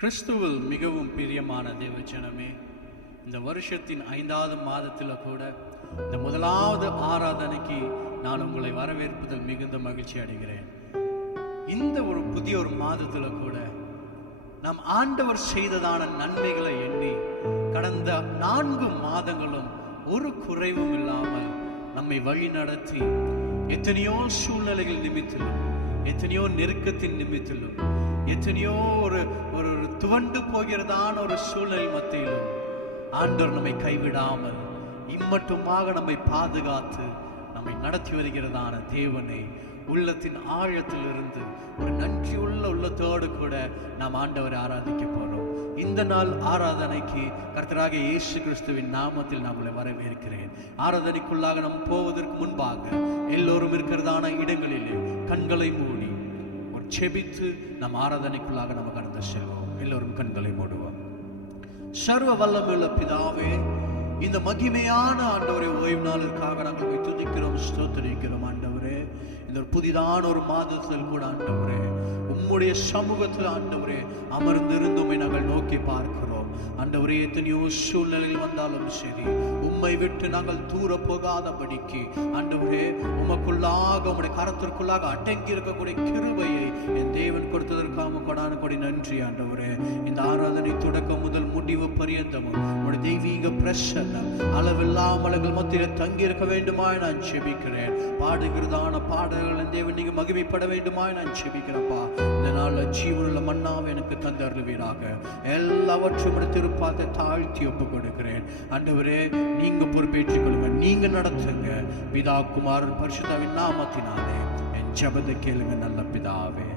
கிறிஸ்துவில் மிகவும் பிரியமான தேவஜனமே, இந்த வருஷத்தின் 5வது மாதத்தில் கூட இந்த முதலாவது ஆராதனைக்கு நான் உங்களை வரவேற்பதில் மிகுந்த மகிழ்ச்சி அடைகிறேன். இந்த ஒரு புதிய மாதத்தில் கூட நாம் ஆண்டவர் செய்ததான நன்மைகளை எண்ணி கடந்த 4 மாதங்களும் ஒரு குறைவும் இல்லாமல் நம்மை வழி நடத்தி எத்தனையோ சூழ்நிலைகள் நிமித்திலும், எத்தனையோ நெருக்கத்தின் நிமித்திலும், எத்தனையோ ஒரு துவண்டு போகிறதான ஒரு சூழ்நிலை மத்தியிலும் ஆண்டவர் நம்மை கைவிடாமல் இம்மட்டுமாக நம்மை பாதுகாத்து நம்மை நடத்தி வருகிறதான தேவனை உள்ளத்தின் ஆழத்திலிருந்து ஒரு நன்றியுள்ள உள்ளத்தோடு கூட நாம் ஆண்டவரை ஆராதிக்க போறோம். இந்த நாள் ஆராதனைக்கு கர்த்தராகிய இயேசு கிறிஸ்துவின் நாமத்தில் நம்மளை வரவேற்கிறேன். ஆராதனைக்குள்ளாக நாம் போவதற்கு முன்பாக எல்லோரும் இருக்கிறதான இடங்களிலே கண்களை மூடி ஒரு செபித்து நம் ஆராதனைக்குள்ளாக நம்ம கடந்து செல்வோம். எல்லோரும் கண்களை மூடுவோம். சர்வ வல்லமையுள்ள பிதாவே, இந்த மகிமையான ஆண்டவரை ஓய்வு நாளுக்காக நாங்கள் துதிக்கிறோம், ஸ்தோத்திரிக்கிறோம். ஆண்டவரே, இந்த ஒரு புதிதான ஒரு மாதத்தில் கூட ஆண்டவரே உம்முடைய சமூகத்தில் ஆண்டவரே அமர்ந்திருந்துமை நாங்கள் நோக்கி பார்க்கிறோம். ஆண்டவரே, எத்தனையோ சூழ்நிலையில் வந்தாலும் சரி உம்மை விட்டு நாங்கள் தூர போகாதபடிக்கு ஆண்டவரே உமக்குள்ளாக உம்முடைய கரத்திற்குள்ளாக அடங்கி இருக்கக்கூடிய கிருபையை என் தேவன் கொடுத்ததற்காக கொடான கொடி நன்றி. ஆண்டவரே, இந்த ஆராதனை தொடக்கம் முதல் முடிவு பரியந்தமும் உம்முடைய தெய்வீக பிரசன்னம் அளவில்லாமல் மத்தியில் தங்கி இருக்க வேண்டுமாய் நான் செபிக்கிறேன். பாடுகிறதான பாடல்கள் என் தேவன் நீங்க மகிமைப்பட வேண்டுமாய் நான் செபிக்கிறேன்ப்பா. இந்த நாள் ஜீவனுள்ள மன்னாவை எனக்கு தந்தருள்வீராக. எல்லாவற்றும் திருப்பாத்தை தாழ்த்தி ஒப்பு கொடுக்கிறேன். ஆண்டவரே, நீங்க பொறுப்பேற்றுக் கொள்ளுங்க, நீங்க நடத்துங்க. பிதா குமாரன் பரிசுத்தாவின் நாமத்தினாலே என் ஜெபத்தை கேளுங்க நல்ல பிதாவே,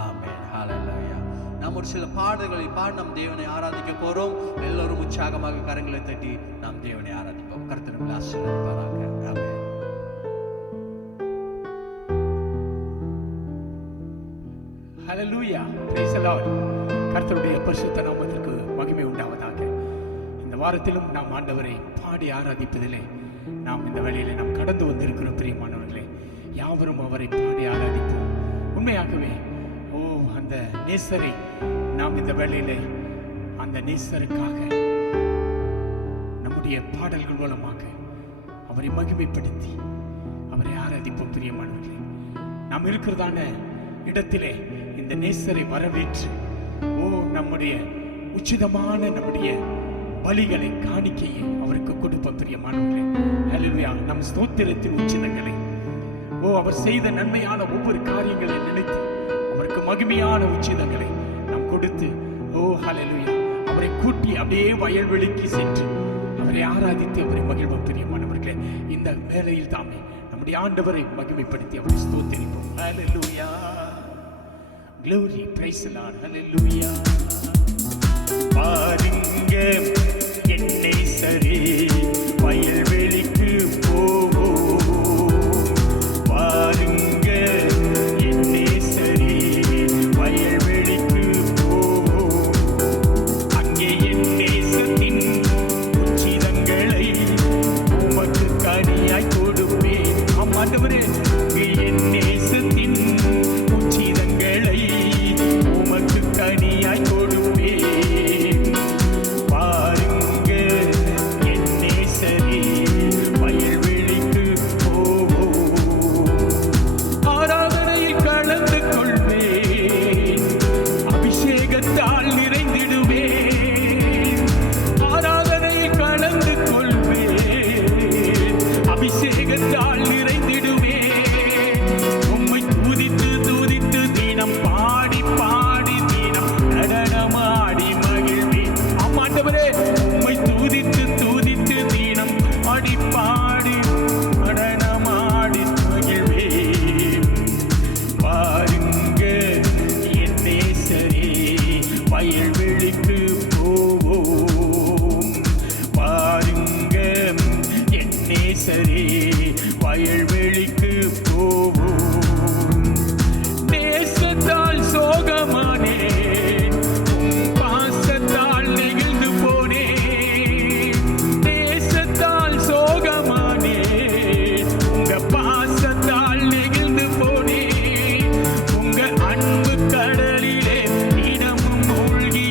ஆமென். ஹல்லேலூயா. நாம் ஒரு சில பாடல்களை பாடி நம் தேவனை ஆராதிக்க போறோம். எல்லோரும் உற்சாகமாக கரங்களை தட்டி நாம் தேவனை ஆராதிப்போம். கர்த்தர் ஆசீர்வதிப்பாராக. ஆமென். ஹல்லேலூயா. Praise the Lord. கர்த்தருடைய பரிசுத்த நாமத்திற்கு மகிமை உண்டாவதாக. இந்த வாரத்திலும் நாம் ஆண்டவரை பாடி ஆராதிப்பதிலே நாம் இந்த வேளையிலே நாம் கடந்து வந்திருக்கிறோம். பிரியமானவர்களே, யாவரும் அவரை பாடி ஆராதிப்போம். உண்மையாகவே அந்த நேசரை நாம் இந்த வேளையிலே அந்த நேசருக்காக நம்முடைய பாடல்கள் மூலமாக அவரை மகிமைப்படுத்தி அவரை ஆராதிப்போம். பிரியமானவர்களே, நாம் இருக்கிறதான இடத்திலே இந்த நேசரை வரவேற்று நம்முடைய உச்சிதமான நம்முடைய பலிகளை காணிக்கையை அவருக்கு கொடுப்போம். பிரியமானவர்களே, ஹல்லேலூயா. நம் ஸ்தோத்திரத்தின் உச்சிதங்களை அவர் செய்த நன்மையான ஒவ்வொரு காரியங்களை நினைத்து அவருக்கு மகிமையான உச்சிதங்களை நாம் கொடுத்து ஹல்லேலூயா அவரை கூட்டி அப்படியே வயல்வெளிக்கு சென்று அவரை ஆராதித்து அவரை மகிழ்வோம். பிரியமானவர்களே, இந்த வேளையில் தாமே நம்முடைய ஆண்டவரை மகிமைப்படுத்தி அவரை ஸ்தோத்திரிப்போம். ஹல்லேலூயா. Glory, praise the Lord, hallelujah. பாருங்க என்னை சரி வயல்வெளிக்கு போவோம். பாருங்க என்னை சரி வயல்வெளிக்கு போவோம். அங்கே என் தேசத்தின் உச்சிதங்களை உமக்கு கனியாய் கொடுப்பேன். ஆமாண்டவரே, என் தேசத்தின் உச்சிதங்களை உமக்கு கனியாய் கொடுப்பேன். பாருங்க என் நேசரே வயல்வெளிக்கு போவோம். ஆராதனையில் கலந்து கொள்வேன், அபிஷேகத்தால் நிறைந்திடுவேன். ஆராதனையில் கலந்து கொள்வேன், அபிஷேகத்தால் நிறைந்திடுவேன். உம்மை துதித்து துதித்து தினம் பாடி பாடி தினம் நடனமாடி மகிழ்வேன். ஆமாண்டவரே, உம்மை துதித்து துதித்து தினம் பாடி பாடி நடனமாடி மகிழ்வேன். பாருங்க என் நேசரே வயல்வெளிக்கு போவோம். பாருங்க என் நேசரே வயல்வெளிக்கு போவோம். நேசத்தால் சோகமானேன், பாசத்தால் நெகிழ்ந்து போனேன். நேசத்தால் சோகமானேன், உங்க பாசத்தால் நெகிழ்ந்து போனேன். உங்க அன்பு கடலிலே தினமும் மூழ்கி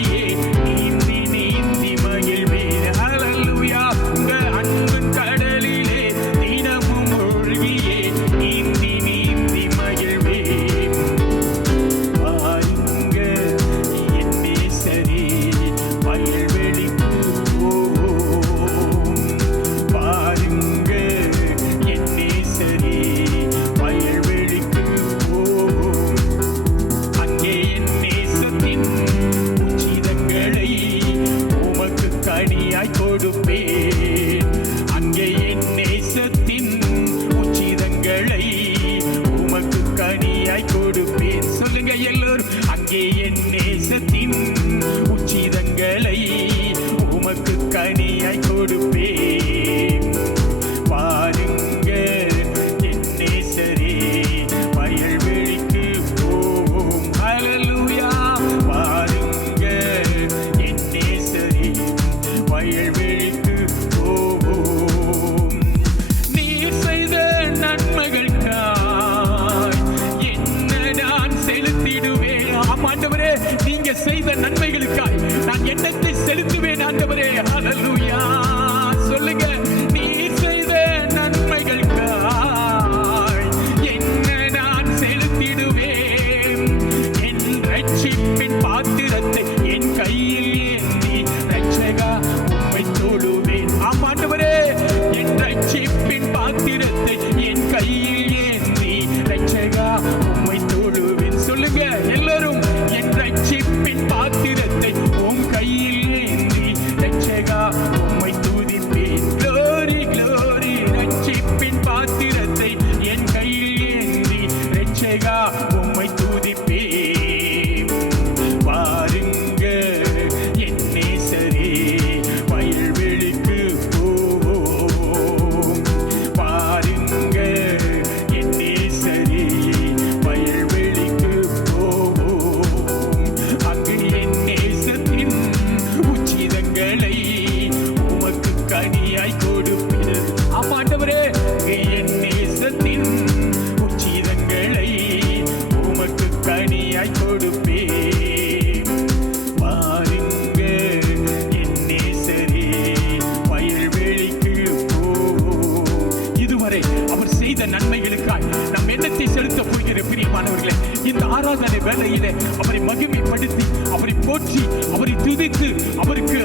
அவரை துதித்து அவருக்கு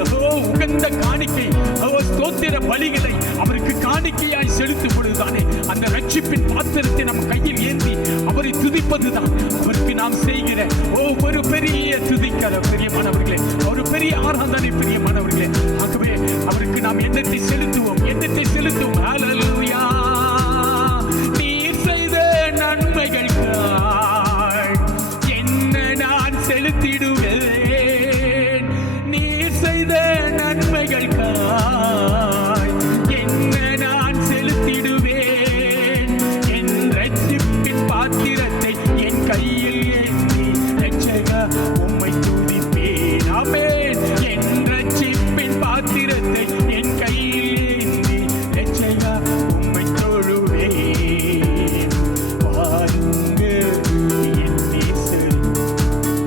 உகந்த காணிக்கை ஸ்தோத்திர பலிகளை அவருக்கு காணிக்கையாய் செலுத்தும் பொழுதுதானே அந்த ரட்சிப்பின் பாத்திரத்தை நம்ம கையில் ஏந்தி அவரை துதிப்பதுதான் அவருக்கு நாம் செய்கிற ஒரு பெரிய துதிக்கிற பிரியமானவர்களே, ஒரு பெரிய ஆராதனை பிரியமானவர்களே. ஆகவே அவருக்கு நாம் எண்ணத்தை செலுத்துவோம், எண்ணத்தை செலுத்துவோம். ஹல்லேலூயா. நீர் செய்த நன்மைகளுக்காய் என்ன நான் செலுத்திடுவேன். நீர் செய்த நன்மைகளுக்காய் என்ன நான் செலுத்திடுவேன். என் ரட்சிப்பின் பாத்திரத்தை என் கையில் ஏந்தி ரட்சகர் உம்மை துதிப்பேன். ஆமென். என் ரட்சிப்பின் பாத்திரத்தை என் கையில் ஏந்தி ரட்சகர் உம்மை தொழுவேன். பாருங்க என் நேசர்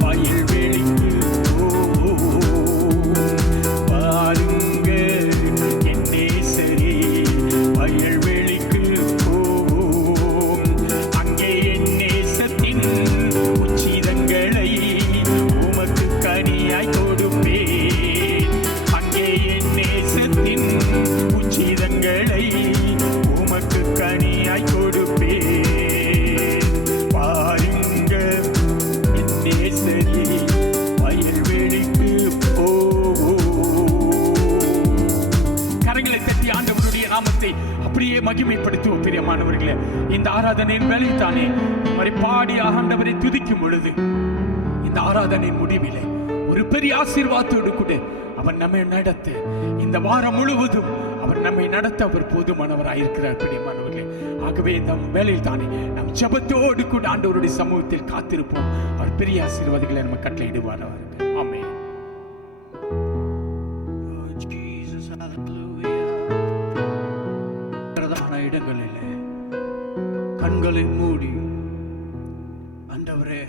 வயல்வெளிக்கு போவோம். பாருங்க என் நேசரே வயல்வெளிக்கு போவோம். அங்கே என் நேசத்தின் உச்சிதங்களை உமக்கு கனியாய் கொடுப்பேன். அங்கே என் நேசத்தின் உச்சிதங்களை உமக்கு கனியாய் கொடுப்பேன். பாருங்க என் நேசரே வயல்வெளிக்கு போவோம். கரங்களை தட்டி ஆண்டவருடைய நாமத்தை அப்படியே மகிமைப்படுத்துவோம் பிரியமானவர்களே. இந்த ஆராதனையின் வேலைத்தானே மாதிரி பாடி ஆண்டவரை துதிக்கும் பொழுது இந்த ஆராதனையின் முடிவிலே ஒரு பெரிய ஆசீர்வாதத்தோடு கூட அவர் நம்மை நடத்த, இந்த வாரம் முழுவதும் அவர் நம்மை நடத்த அவர் போதுமானவராயிருக்கிறார் பிரியமானவர்களே. ஆகவே இந்த வேளையில் தானே நம் ஜெபத்தோடு கூட ஆண்டவருடைய சமூகத்தில் காத்திருப்போம். அவர் பெரிய ஆசீர்வாதங்களை நம்ம கட்டளையிடுவார். ஆமென். Oh, Jesus, hallelujah. பிரதான இடங்களிலே கண்களை மூடி ஆண்டவரே,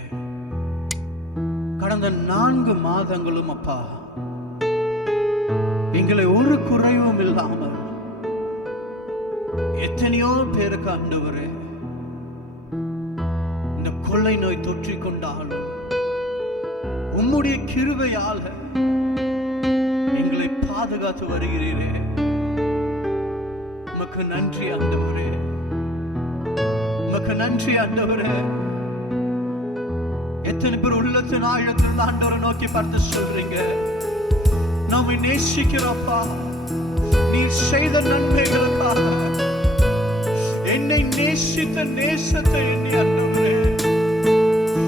கடந்த 4 மாதங்களும் அப்பா எங்களை ஒரு குறைவும் இல்லாமல் எத்தனையோ பேருக்கு ஆண்டவரே இந்த கொள்ளை நோய் தொற்றிக் கொண்டாலும் உம்முடைய கிருபையால எங்களை பாதுகாத்து வருகிறீரே. உமக்கு நன்றி ஆண்டவரே, உமக்கு நன்றி ஆண்டவரே. எத்தனை பேர் உள்ளத்தின் ஆழத்தில் ஆண்டவரை நோக்கி பார்த்து சொல்றீங்க, நாம நேசிக்கிறோம்ப்பா, நீ செய்த நன்மைகளுக்காக என்னை நேசித்த நேசத்தை எண்ணி ஆண்டவரே,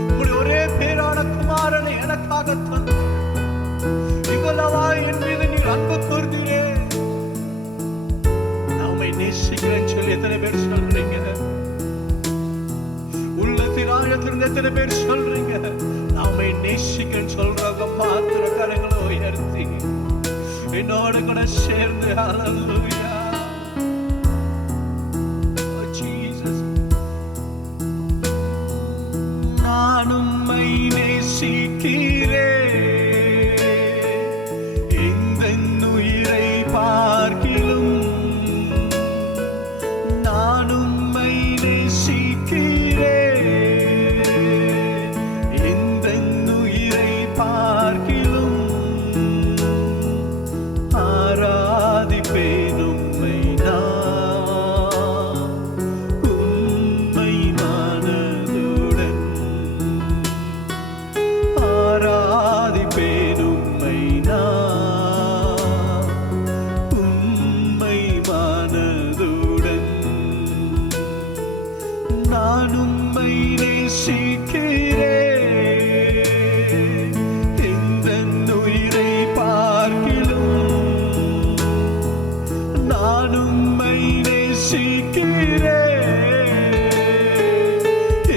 உம்முடைய ஒரே பேரான குமாரனை எனக்காக தந்து இவ்வளவா என் மீது நீர் அன்பு கூர்ந்தீரே. நாம நேசிக்கிறேன்னு சொல்லி எத்தனை பேர் சொல்றீங்க? உள்ளத்தின் ஆழத்திலிருந்து எத்தனை பேர் சொல்றீங்க? நாம நேசிக்கிறேன்னு சொல்றவங்க மாத்திர கரங்களை உயர்த்தி என்னோட கூட சேர்ந்து ஹல்லேலூயா. Oh, Jesus. நான் உம்மை நேசிக்கிறேன், எந்தன் உயிரை பார்க்கிலும் நான் உம்மை நேசிக்கிறேன், எந்தன் உயிரை பார்க்கிலும் ஆராதிப்பேன் உம்மை நான் உம்மை மனதுடன், ஆராதிப்பேன் உம்மை நான் உம்மை மனதுடன். நான் உம்மை நேசிக்கிறேன், எந்தன் உயிரை பார்க்கிலும் நான் உம்மை நேசிக்கிறேன்,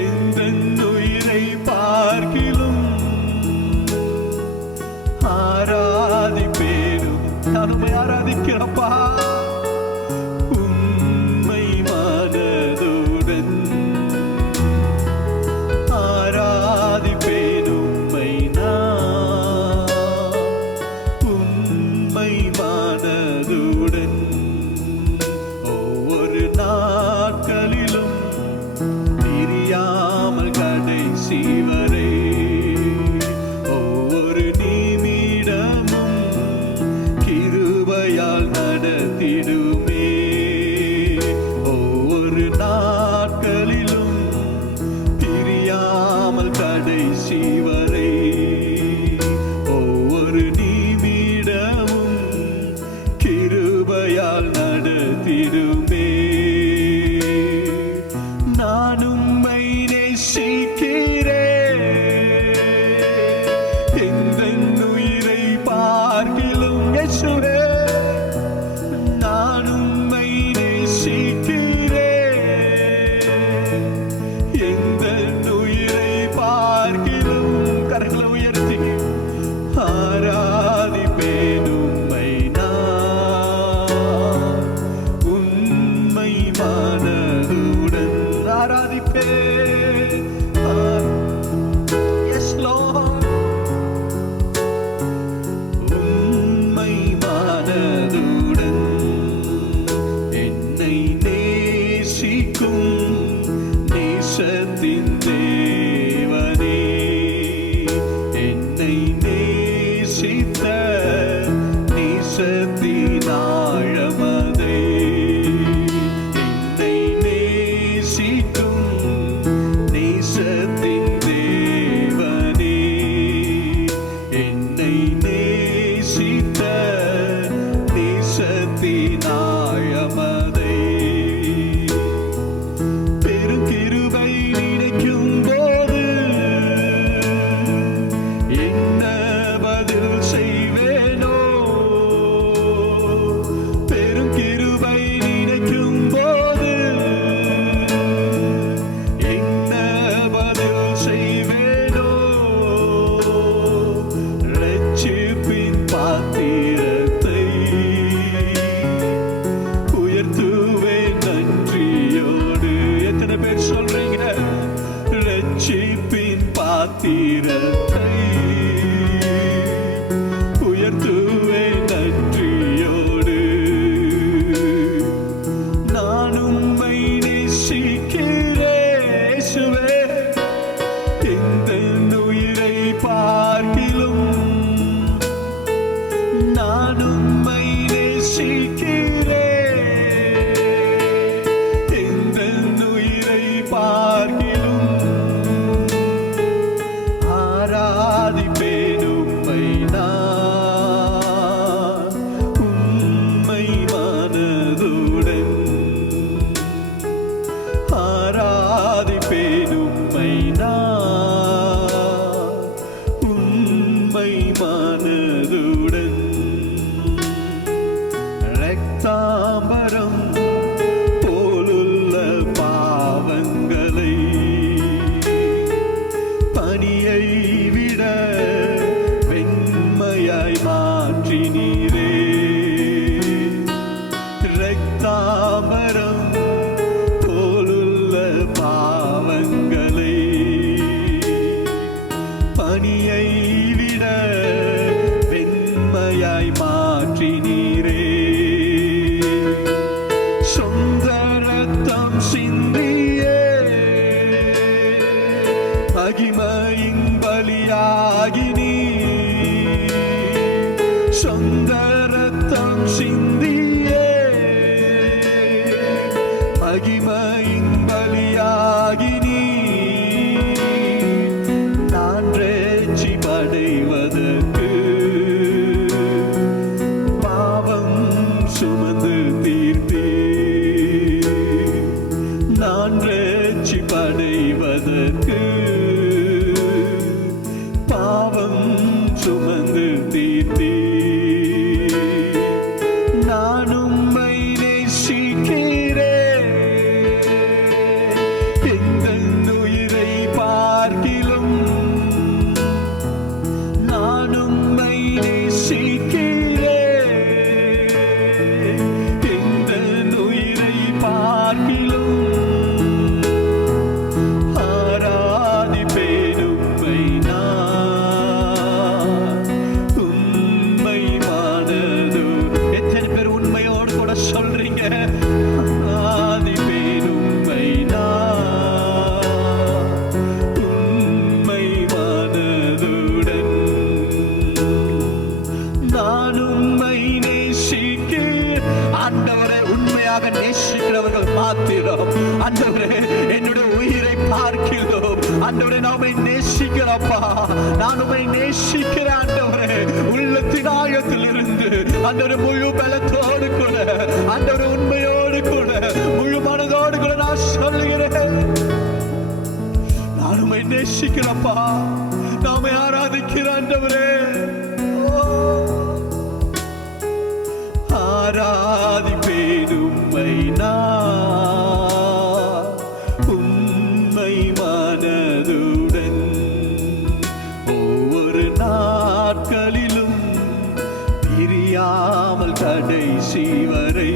எந்தன் உயிரை பார்க்கிலும் ஆராதிப்பேனும். நான் உம்மை ஆராதிக்கிறப்பா உம்மை மனதுடன், ஆராதிப்பேன் உம்மை நான் உம்மை மனதுடன். ஒவ்வொரு நாட்களிலும் பிரியாமல் கடைசி வரை, ஒவ்வொரு நிமிஷம் மாற்றினீரே. இரத்தாம்பரம் போலுள்ள பாவங்களை பனியை விட வெண்மையாய் மாற்றினீரே. சொந்த ரத்தம் சிந்தியே மகிமையின் பலியாகினீ. சொந்த ரத்தம் சிந்தியே மகிமையின் பலியாகினீ. நான் ரட்சிப்படைவதற்கு பாவம் சுமந்து தீர்த்தீ. நான் ரட்சிப்படைவதற்கு பாவம் சுமந்து தீர்த்தீ. நான் உம்மை நேசிக்கிறேன், எந்தன் உயிரை பார்க்கிலும். நான் உம்மை நேசிக்கிறேன், எந்தன் உயிரை பார்க்கிலும். ஆராதிப்பேன் உம்மை நான், உம்மை மனது. எத்தனை பேர் உண்மையோடு கூட சொல்றீங்க? ஆராதிப்பேன் உம்மை நான், உம்மை மனதுடன். நான் உம்மை நேசிக்கிறேன். ஆண்டவரை உண்மையாக நேசிக்கிறவர்கள் மாத்திரம். ஆண்டவரே என்னுடைய உயிரை பார்க்கிறோம். ஆண்டவரே நான் உம்மை நேசிக்கிறப்பா, நான் உம்மை நேசிக்கிறேன் ஆண்டவரே. உள்ளத்தின் ஆழத்தில் இருந்து ஆண்டவரே முழு பலத்தோடு கூட, ஆண்டவரே உண்மையோடு கூட, முழு மனதோடு கூட நான் சொல்லுகிறேன், நான் உம்மை நேசிக்கிறப்பா, நான் உம்மை ஆராதிக்கிறேன் ஆண்டவரே. ஆராதிப்பேன் உம்மை நான், உம்மை மனதுடன். ஒவ்வொரு நாட்களிலும் பிரியாமல் கடைசி வரை,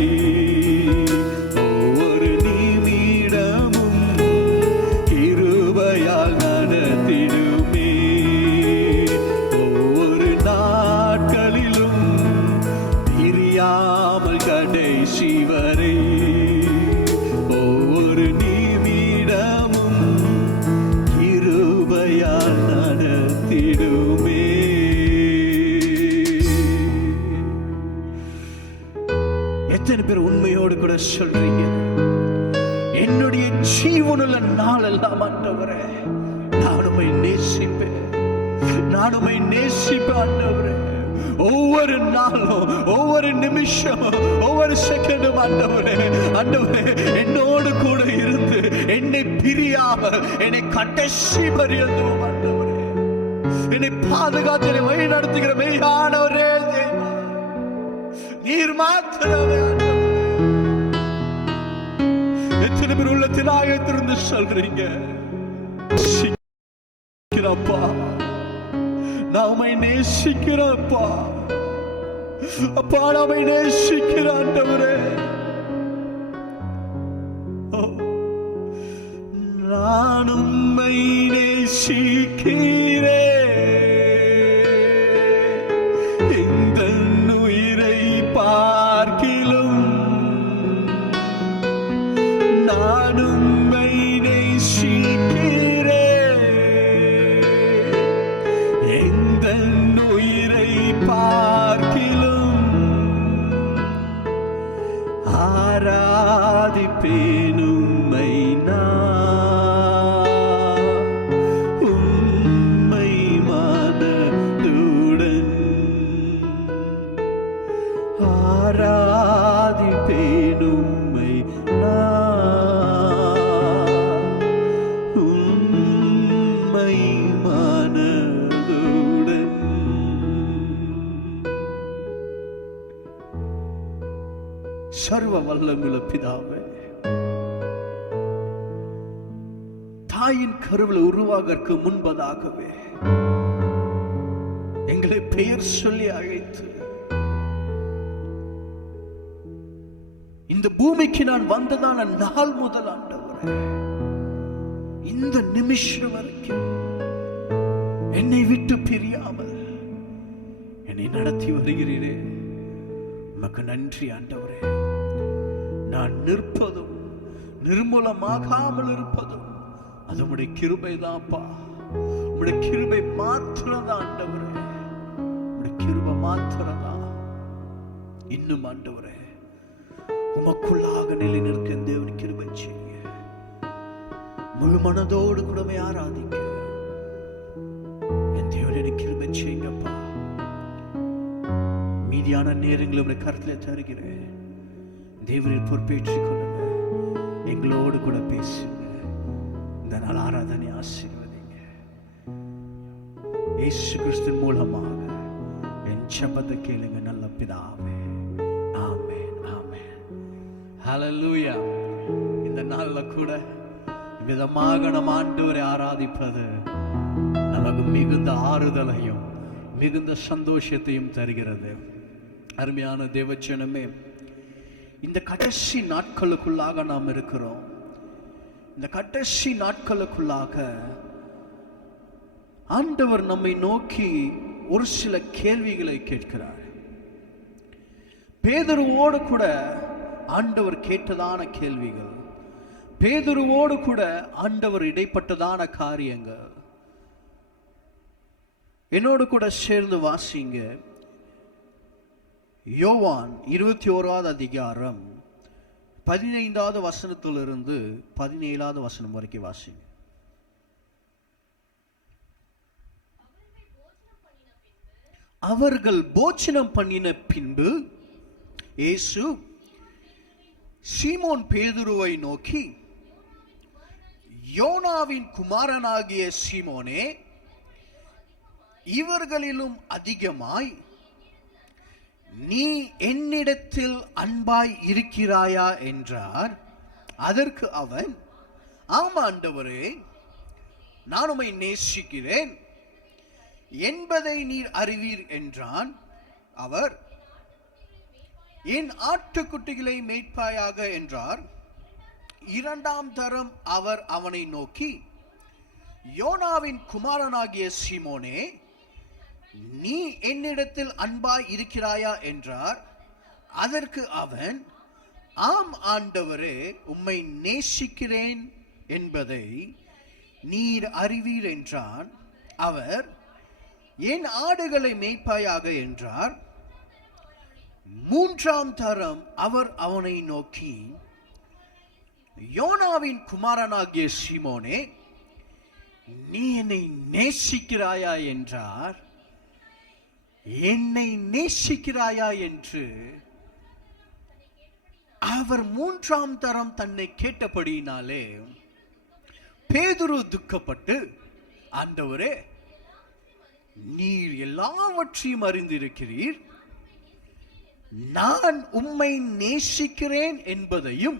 ஒவ்வொரு நிமிடமும் கிருபையால் நடத்திடுமே. ஒவ்வொரு நாட்களிலும் பிரியாமல் கடைசி வரை, ஒவ்வொரு நிமிடமும் கிருபையால் நடத்திடுமே. எத்தனை பேர் உண்மையோடு கூட சொல்றீங்க? என்னுடைய ஜீவனுள்ள நாள் எல்லாம் ஆண்டவரே நான் உம்மை நேசிப்பேன், நான் உம்மை நேசிப்பேன் ஆண்டவரே. ஒவ்வொரு நாளும், ஒவ்வொரு நிமிஷமும், ஒவ்வொரு செகண்டும் ஆண்டவரே, ஆண்டவரே என்னோடு கூட இருந்து என்னை பிரியாமல் என்னை கடைசி பரியந்தம் ஆண்டவரே என்னை பாதுகாத்து என்னை வழி நடத்துகிற மெய்யானவரே தேவா, நீர் மாத்திரமே ஆண்டவரே. எத்தனை பேர் உள்ளத்தில் ஆயத்திலிருந்து சொல்றீங்க? நேசிக்கிறப்பா, நான் உம்மை நேசிக்கிறப்பா, அப்பா நான் உம்மை நேசிக்கிறேன் ஆண்டவரே. நான் உம்மை நேசிக்கிறேன், எந்தன் உயிரை பார்க்கிலும். நான் உம்மை நேசிக்கிறேன், எந்தன் உயிரை பார்க்கிலும். ஆராதிப்பேன் உம்மை நான், உம்மை மனதுடன். ஆராதிப்பேன் உம்மை நான், உம்மை மனதுடன். சர்வ வல்லமுள்ள பிதாவே, தாயின் கருவில் உருவாகற்கு முன்பதாகவே எங்களை பெயர் சொல்லி அழைத்து இந்த பூமிக்கு நான் வந்ததான நாள் முதல் ஆண்டவரே, இந்த நிமிஷம் வரைக்கும் என்னை விட்டு பிரியாமல் என்னை நடத்தி வருகிறீரே, உமக்கு நன்றி ஆண்டவரே. நான் நிற்பதும் நிர்மூலமாகாமல் இருப்பதும் அது உம்முடைய கிருபை தான்ப்பா. உம்முடைய கிருபை மாத்திரதான் ஆண்டவரே, உம்முடைய கிருபை மாத்திரதான். இன்னும் ஆண்டவரே, உமக்குள்ளாக நிலை நிற்க தேவன் கிருபை செய்ய, முழு மனதோடு கூடமே ஆராதிக்க என் தேவன் எனக்கு கிருபை செய்யுங்கப்பா. மீதியான நேரங்களை கருத்துல தருகிறேன். தேவனில் பொறுப்பேற்றுக் கொள்ளுங்க, எங்களோடு கூட பேசுங்க. இந்த நாள் ஆராதனை ஆசீர்வதிங்க. இயேசு கிறிஸ்து மூலமாக என் ஜெபத்தை கேளுங்க நல்ல பிதாவே. ஆமென், ஆமென், ஹல்லேலூயா. இந்த நாள்ல கூட விதமாக நம் ஆண்டவரை ஆராதிப்பது நமக்கு மிகுந்த ஆறுதலையும் மிகுந்த சந்தோஷத்தையும் தருகிறது. அருமையான தேவஜனமே, இந்த கடைசி நாட்களுக்குள்ளாக நாம் இருக்கிறோம். இந்த கடைசி நாட்களுக்குள்ளாக ஆண்டவர் நம்மை நோக்கி ஒரு சில கேள்விகளை கேட்கிறார். பேதுருவோடு கூட ஆண்டவர் கேட்டதான கேள்விகள், பேதுருவோடு கூட ஆண்டவர் இடைப்பட்டதான காரியங்கள். என்னோடு கூட சேர்ந்து வாசிங்க. யோவான் 21வது அதிகாரம் 15வது வசனத்திலிருந்து 17வது வசனம் வரைக்கும் வாசிங்க. அவர்கள் போஜனம் பண்ணின பின்பு இயேசு சீமோன் பேதுருவை நோக்கி, யோனாவின் குமாரனாகிய சீமோனே, இவர்களிலும் அதிகமாய் நீ என்னிடத்தில் அன்பாய் இருக்கிறாயா என்றார். அதற்கு அவன், ஆம் ஆண்டவரே, நான் உம்மை நேசிக்கிறேன் என்பதை நீர் அறிவீர் என்றான். அவர், என் ஆட்டுக்குட்டிகளை மேய்ப்பாயாக என்றார். இரண்டாம் தரம் அவர் அவனை நோக்கி, யோனாவின் குமாரனாகிய சீமோனே, நீ என்னிடத்தில் அன்பாய் இருக்கிறாயா என்றார். அதற்கு அவன், ஆம் ஆண்டவரே, உம்மை நேசிக்கிறேன் என்பதை நீர் அறிவீர் என்றான். அவர், என் ஆடுகளை மேய்ப்பாயாக என்றார். மூன்றாம் தரம் அவர் அவனை நோக்கி, யோனாவின் குமாரனாகிய சீமோனே, நீ என்னை நேசிக்கிறாயா என்றார். என்னை நேசிக்கிறாயா என்று அவர் மூன்றாம் தரம் தன்னை கேட்டபடியினாலே பேதுரு துக்கப்பட்டு, ஆண்டவரே, நீர் எல்லாவற்றையும் அறிந்திருக்கிறீர், நான் உம்மை நேசிக்கிறேன் என்பதையும்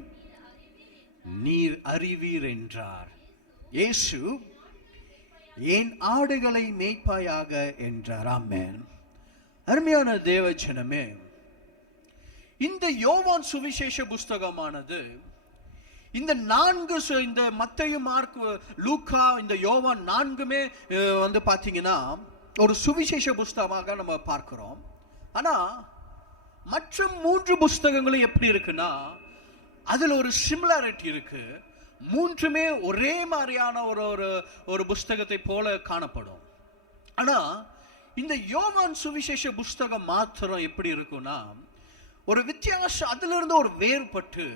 நீர் அறிவீர் என்றார். இயேசு, என் ஆடுகளை மேய்ப்பாயாக என்றார். ஆமென். அருமையான தேவஜனமே, இந்த யோவான் சுவிசேஷ புஸ்தகமானது இந்த இந்த மத்தேயு, மார்க், லூக்கா, இந்த யோவான் நான்குமே பாத்தீங்கன்னா ஒரு சுவிசேஷ புஸ்தகமாக நம்ம பார்க்கிறோம். ஆனா மற்ற மூன்று புஸ்தகங்களும் எப்படி இருக்குன்னா, அதுல ஒரு சிமிலாரிட்டி இருக்கு. மூன்றுமே ஒரே மாதிரியான ஒரு புஸ்தகத்தை போல காணப்படும். ஆனா இந்த யோவான் சுவிசேஷ புஸ்தகம் மாத்திரம் எப்படி இருக்குன்னா, ஒரு வித்தியாசம், அதுல இருந்து ஒரு வேறுபட்டு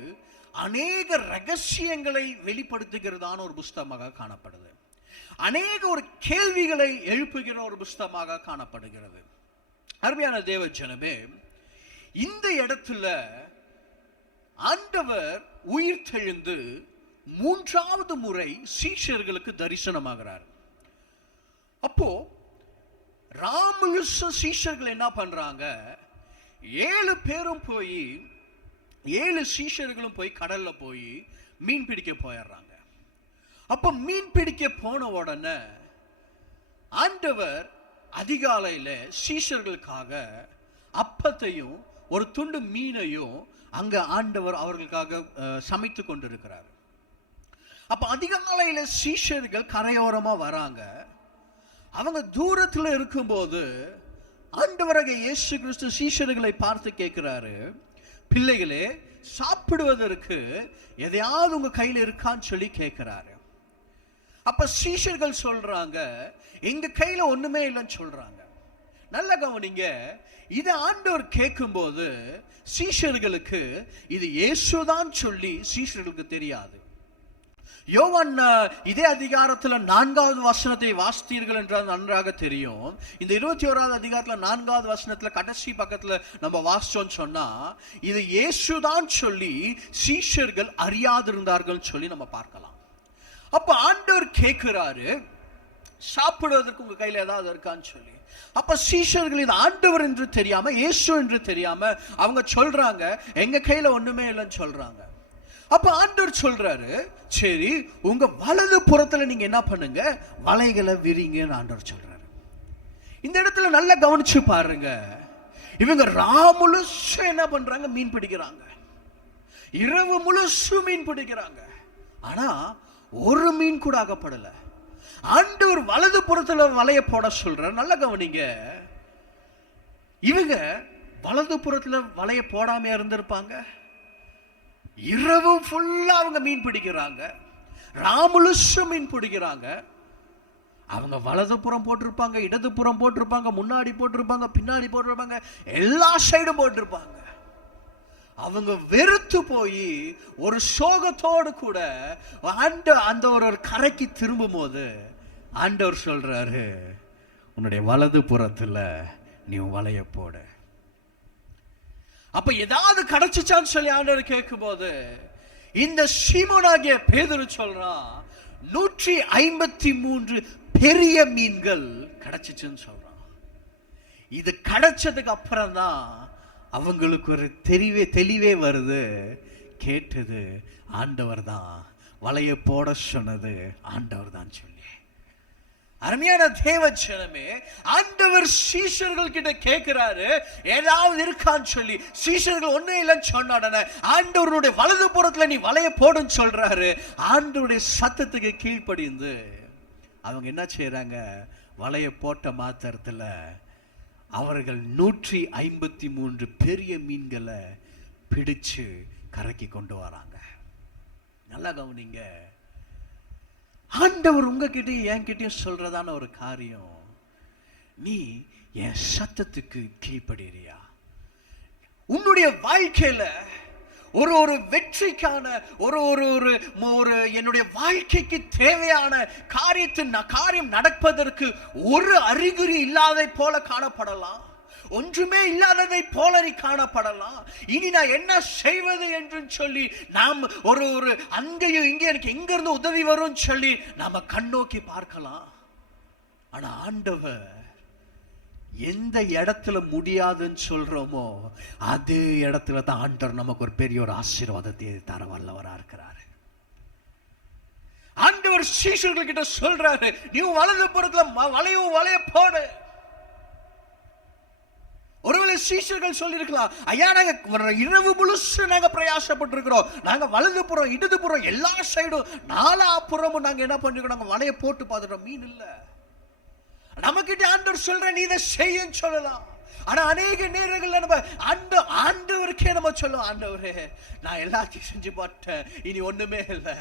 அநேக ரகசியங்களை வெளிப்படுத்துகிறதான ஒரு புஸ்தகமாக காணப்படுது. அநேக ஒரு கேள்விகளை எழுப்புகிற ஒரு புஸ்தகமாக காணப்படுகிறது. அருமையான தேவஜனமே, இந்த இடத்துல ஆண்டவர் உயிர் தெழுந்து மூன்றாவது முறை சீஷர்களுக்கு தரிசனமாகிறார். அப்போ ராமகிருஷ்ண சீஷர்கள் என்ன பண்றாங்க, 7 பேரும் போய் 7 சீஷர்களும் போய் கடல்ல போய் மீன் பிடிக்க போயிடுறாங்க. அப்ப மீன் பிடிக்க போன உடனே ஆண்டவர் அதிகாலையில சீஷர்களுக்காக அப்பத்தையும் ஒரு துண்டு மீனையும் அங்க ஆண்டவர் அவர்களுக்காக சமைத்து கொண்டிருக்கிறார். அப்ப அதிகாலையில சீஷர்கள் கரையோரமா வராங்க. அவங்க தூரத்துல இருக்கும்போது ஆண்டவராக இயேசு கிறிஸ்து சீஷர்களை பார்த்து கேட்கிறாரு, பிள்ளைகளே சாப்பிடுவதற்கு எதையாவது உங்க கையில இருக்கான்னு சொல்லி கேட்கிறாரு. அப்ப சீஷர்கள் சொல்றாங்க, எங்க கையில ஒண்ணுமே இல்லைன்னு சொல்றாங்க. நல்ல கவனிங்க, இதை ஆண்டவர் கேட்கும்போது சீஷர்களுக்கு இது இயேசுதான் சொல்லி சீஷர்களுக்கு தெரியாது. யோவான் இதே அதிகாரத்துல 4வது வசனத்தை வாசித்தீர்கள் என்றால் நன்றாக தெரியும். இந்த 21வது அதிகாரத்துல 4வது வசனத்துல கடைசி பக்கத்துல நம்ம வாசிச்சோம்னு சொன்னா இது இயேசுதான் சொல்லி சீஷர்கள் அறியாதிருந்தார்கள் சொல்லி நம்ம பார்க்கலாம். அப்ப ஆண்டவர் கேட்கிறாரு, சாப்பிடுவதற்கு உங்க கையில ஏதாவது இருக்கான்னு சொல்லி. அப்ப சீஷர்கள் இது ஆண்டவர் என்று தெரியாம, இயேசு என்று தெரியாம அவங்க சொல்றாங்க, எங்க கையில ஒண்ணுமே இல்லைன்னு சொல்றாங்க. அப்ப ஆண்டவர் சொல்றாரு, சரி உங்க வலது புறத்துல நீங்க என்ன பண்ணுங்க, வலைகளை விரிங்கன்னு ஆண்டவர் சொல்றாரு. இந்த இடத்துல நல்லா கவனிச்சு பாருங்க, இவங்க முழுசு என்ன பண்றாங்க, மீன் பிடிக்கிறாங்க. இரவு முழுசு மீன் பிடிக்கிறாங்க. ஆனா ஒரு மீன் கூட ஆகப்படல. ஆண்டவர் வலது புறத்துல வலைய போட சொல்ற. நல்ல கவனிங்க, இவங்க வலது புறத்துல வலைய போடாம இருந்திருப்பாங்க. இரவு ஃபுல்லா அவங்க மீன் பிடிக்கிறாங்க, ராமுழுசு மீன் பிடிக்கிறாங்க. அவங்க வலது புறம் போட்டிருப்பாங்க, இடது புறம் போட்டிருப்பாங்க, முன்னாடி போட்டிருப்பாங்க, பின்னாடி போட்டிருப்பாங்க, எல்லா சைடும் போட்டிருப்பாங்க. அவங்க வெறுத்து போய் ஒரு சோகத்தோடு கூட அந்த ஒரு கரைக்கு திரும்பும் போது ஆண்டவர் சொல்றாரு, உன்னுடைய வலது புறத்துல நீ வலைய போட. அப்ப ஏதாவது கிடைச்சிச்சான்னு சொல்லி ஆண்டவர் கேட்கும் போது இந்த சீமோனாகிய பேதுரு சொல்றான், 153 பெரிய மீன்கள் கிடைச்சிச்சுன்னு சொல்றான். இது கிடைச்சதுக்கு அப்புறம் தான் அவங்களுக்கு ஒரு தெளிவே வருது, கேட்டது ஆண்டவர் தான், வலைய போட சொன்னது ஆண்டவர் தான் சொல்லி. அருமையான தேவச்சனமே, ஆண்டவர் சீஷர்கள் கிட்ட கேட்கிறாரு, ஏதாவது இருக்கான்னு சொல்லி. சீஷர்கள் ஒண்ணே இல்லைன்னு சொன்ன உடனே ஆண்டவருடைய வலது புறத்துல நீ வலைய போடுன்னு சொல்றாரு. ஆண்டவருடைய சத்தத்துக்கு கீழ்ப்படிந்து அவங்க என்ன செய்யறாங்க, வலைய போட்ட மாத்திரத்துல அவர்கள் 153 பெரிய மீன்களை பிடிச்சு கரைக்கு கொண்டு வராங்க. நல்லா கவனிங்க, ஆண்டவர் உங்ககிட்டயும் என்கிட்டயும் சொல்றதான ஒரு காரியம், நீ என் சத்தத்துக்கு கீழ்ப்படிறியா? உன்னுடைய வாழ்க்கையில ஒரு வெற்றிக்கான ஒரு என்னுடைய வாழ்க்கைக்கு தேவையான காரியம் நடப்பதற்கு ஒரு அறிகுறி இல்லாதை போல காணப்படலாம், ஒன்றுமே இல்லாததை போல நீ காணப்படலாம். இனி நான் என்ன செய்வது என்று சொல்லி நாம் ஒரு அங்கேயும் இங்கே எனக்கு எங்க இருந்து உதவி வரும் சொல்லி நாம கண்ணோக்கி பார்க்கலாம். ஆனா ஆண்டவர் எந்த இடத்துல முடியாதுன்னு சொல்றோமோ அதே இடத்துல தான் ஆண்டவர் நமக்கு ஒரு பெரிய ஒரு ஆசீர்வாதத்தை தர வல்லவரா இருக்கிறாரு. ஆண்டவர் சீஷர்கள் கிட்ட சொல்றாரு, நீ வலது புறத்துல வலைய போடு. ஒருவேளை சீஷர்கள் சொல்லி இருக்கலாம், ஐயா நாங்க இரவு முழுசு நாங்க பிரயாசப்பட்டு இருக்கிறோம், நாங்க வலது புறம் இடது புறம் எல்லா சைடும் 4 புறமும் நாங்க என்ன பண்ணிருக்கோம், நாங்க வலைய போட்டு பார்த்துட்டோம், மீன் இல்ல. நமக்கிட்ட ஆண்டவர் சொல்ற நீ இதை செய்யன்னு சொல்லலாம். ஆனா அநேக நேரங்கள்ல நம்ம ஆண்டவருக்கே நம்ம சொல்லுவோம், ஆண்டவரே நான் எல்லாத்தையும் செஞ்சு பார்த்தேன், இனி ஒண்ணுமே இல்லை.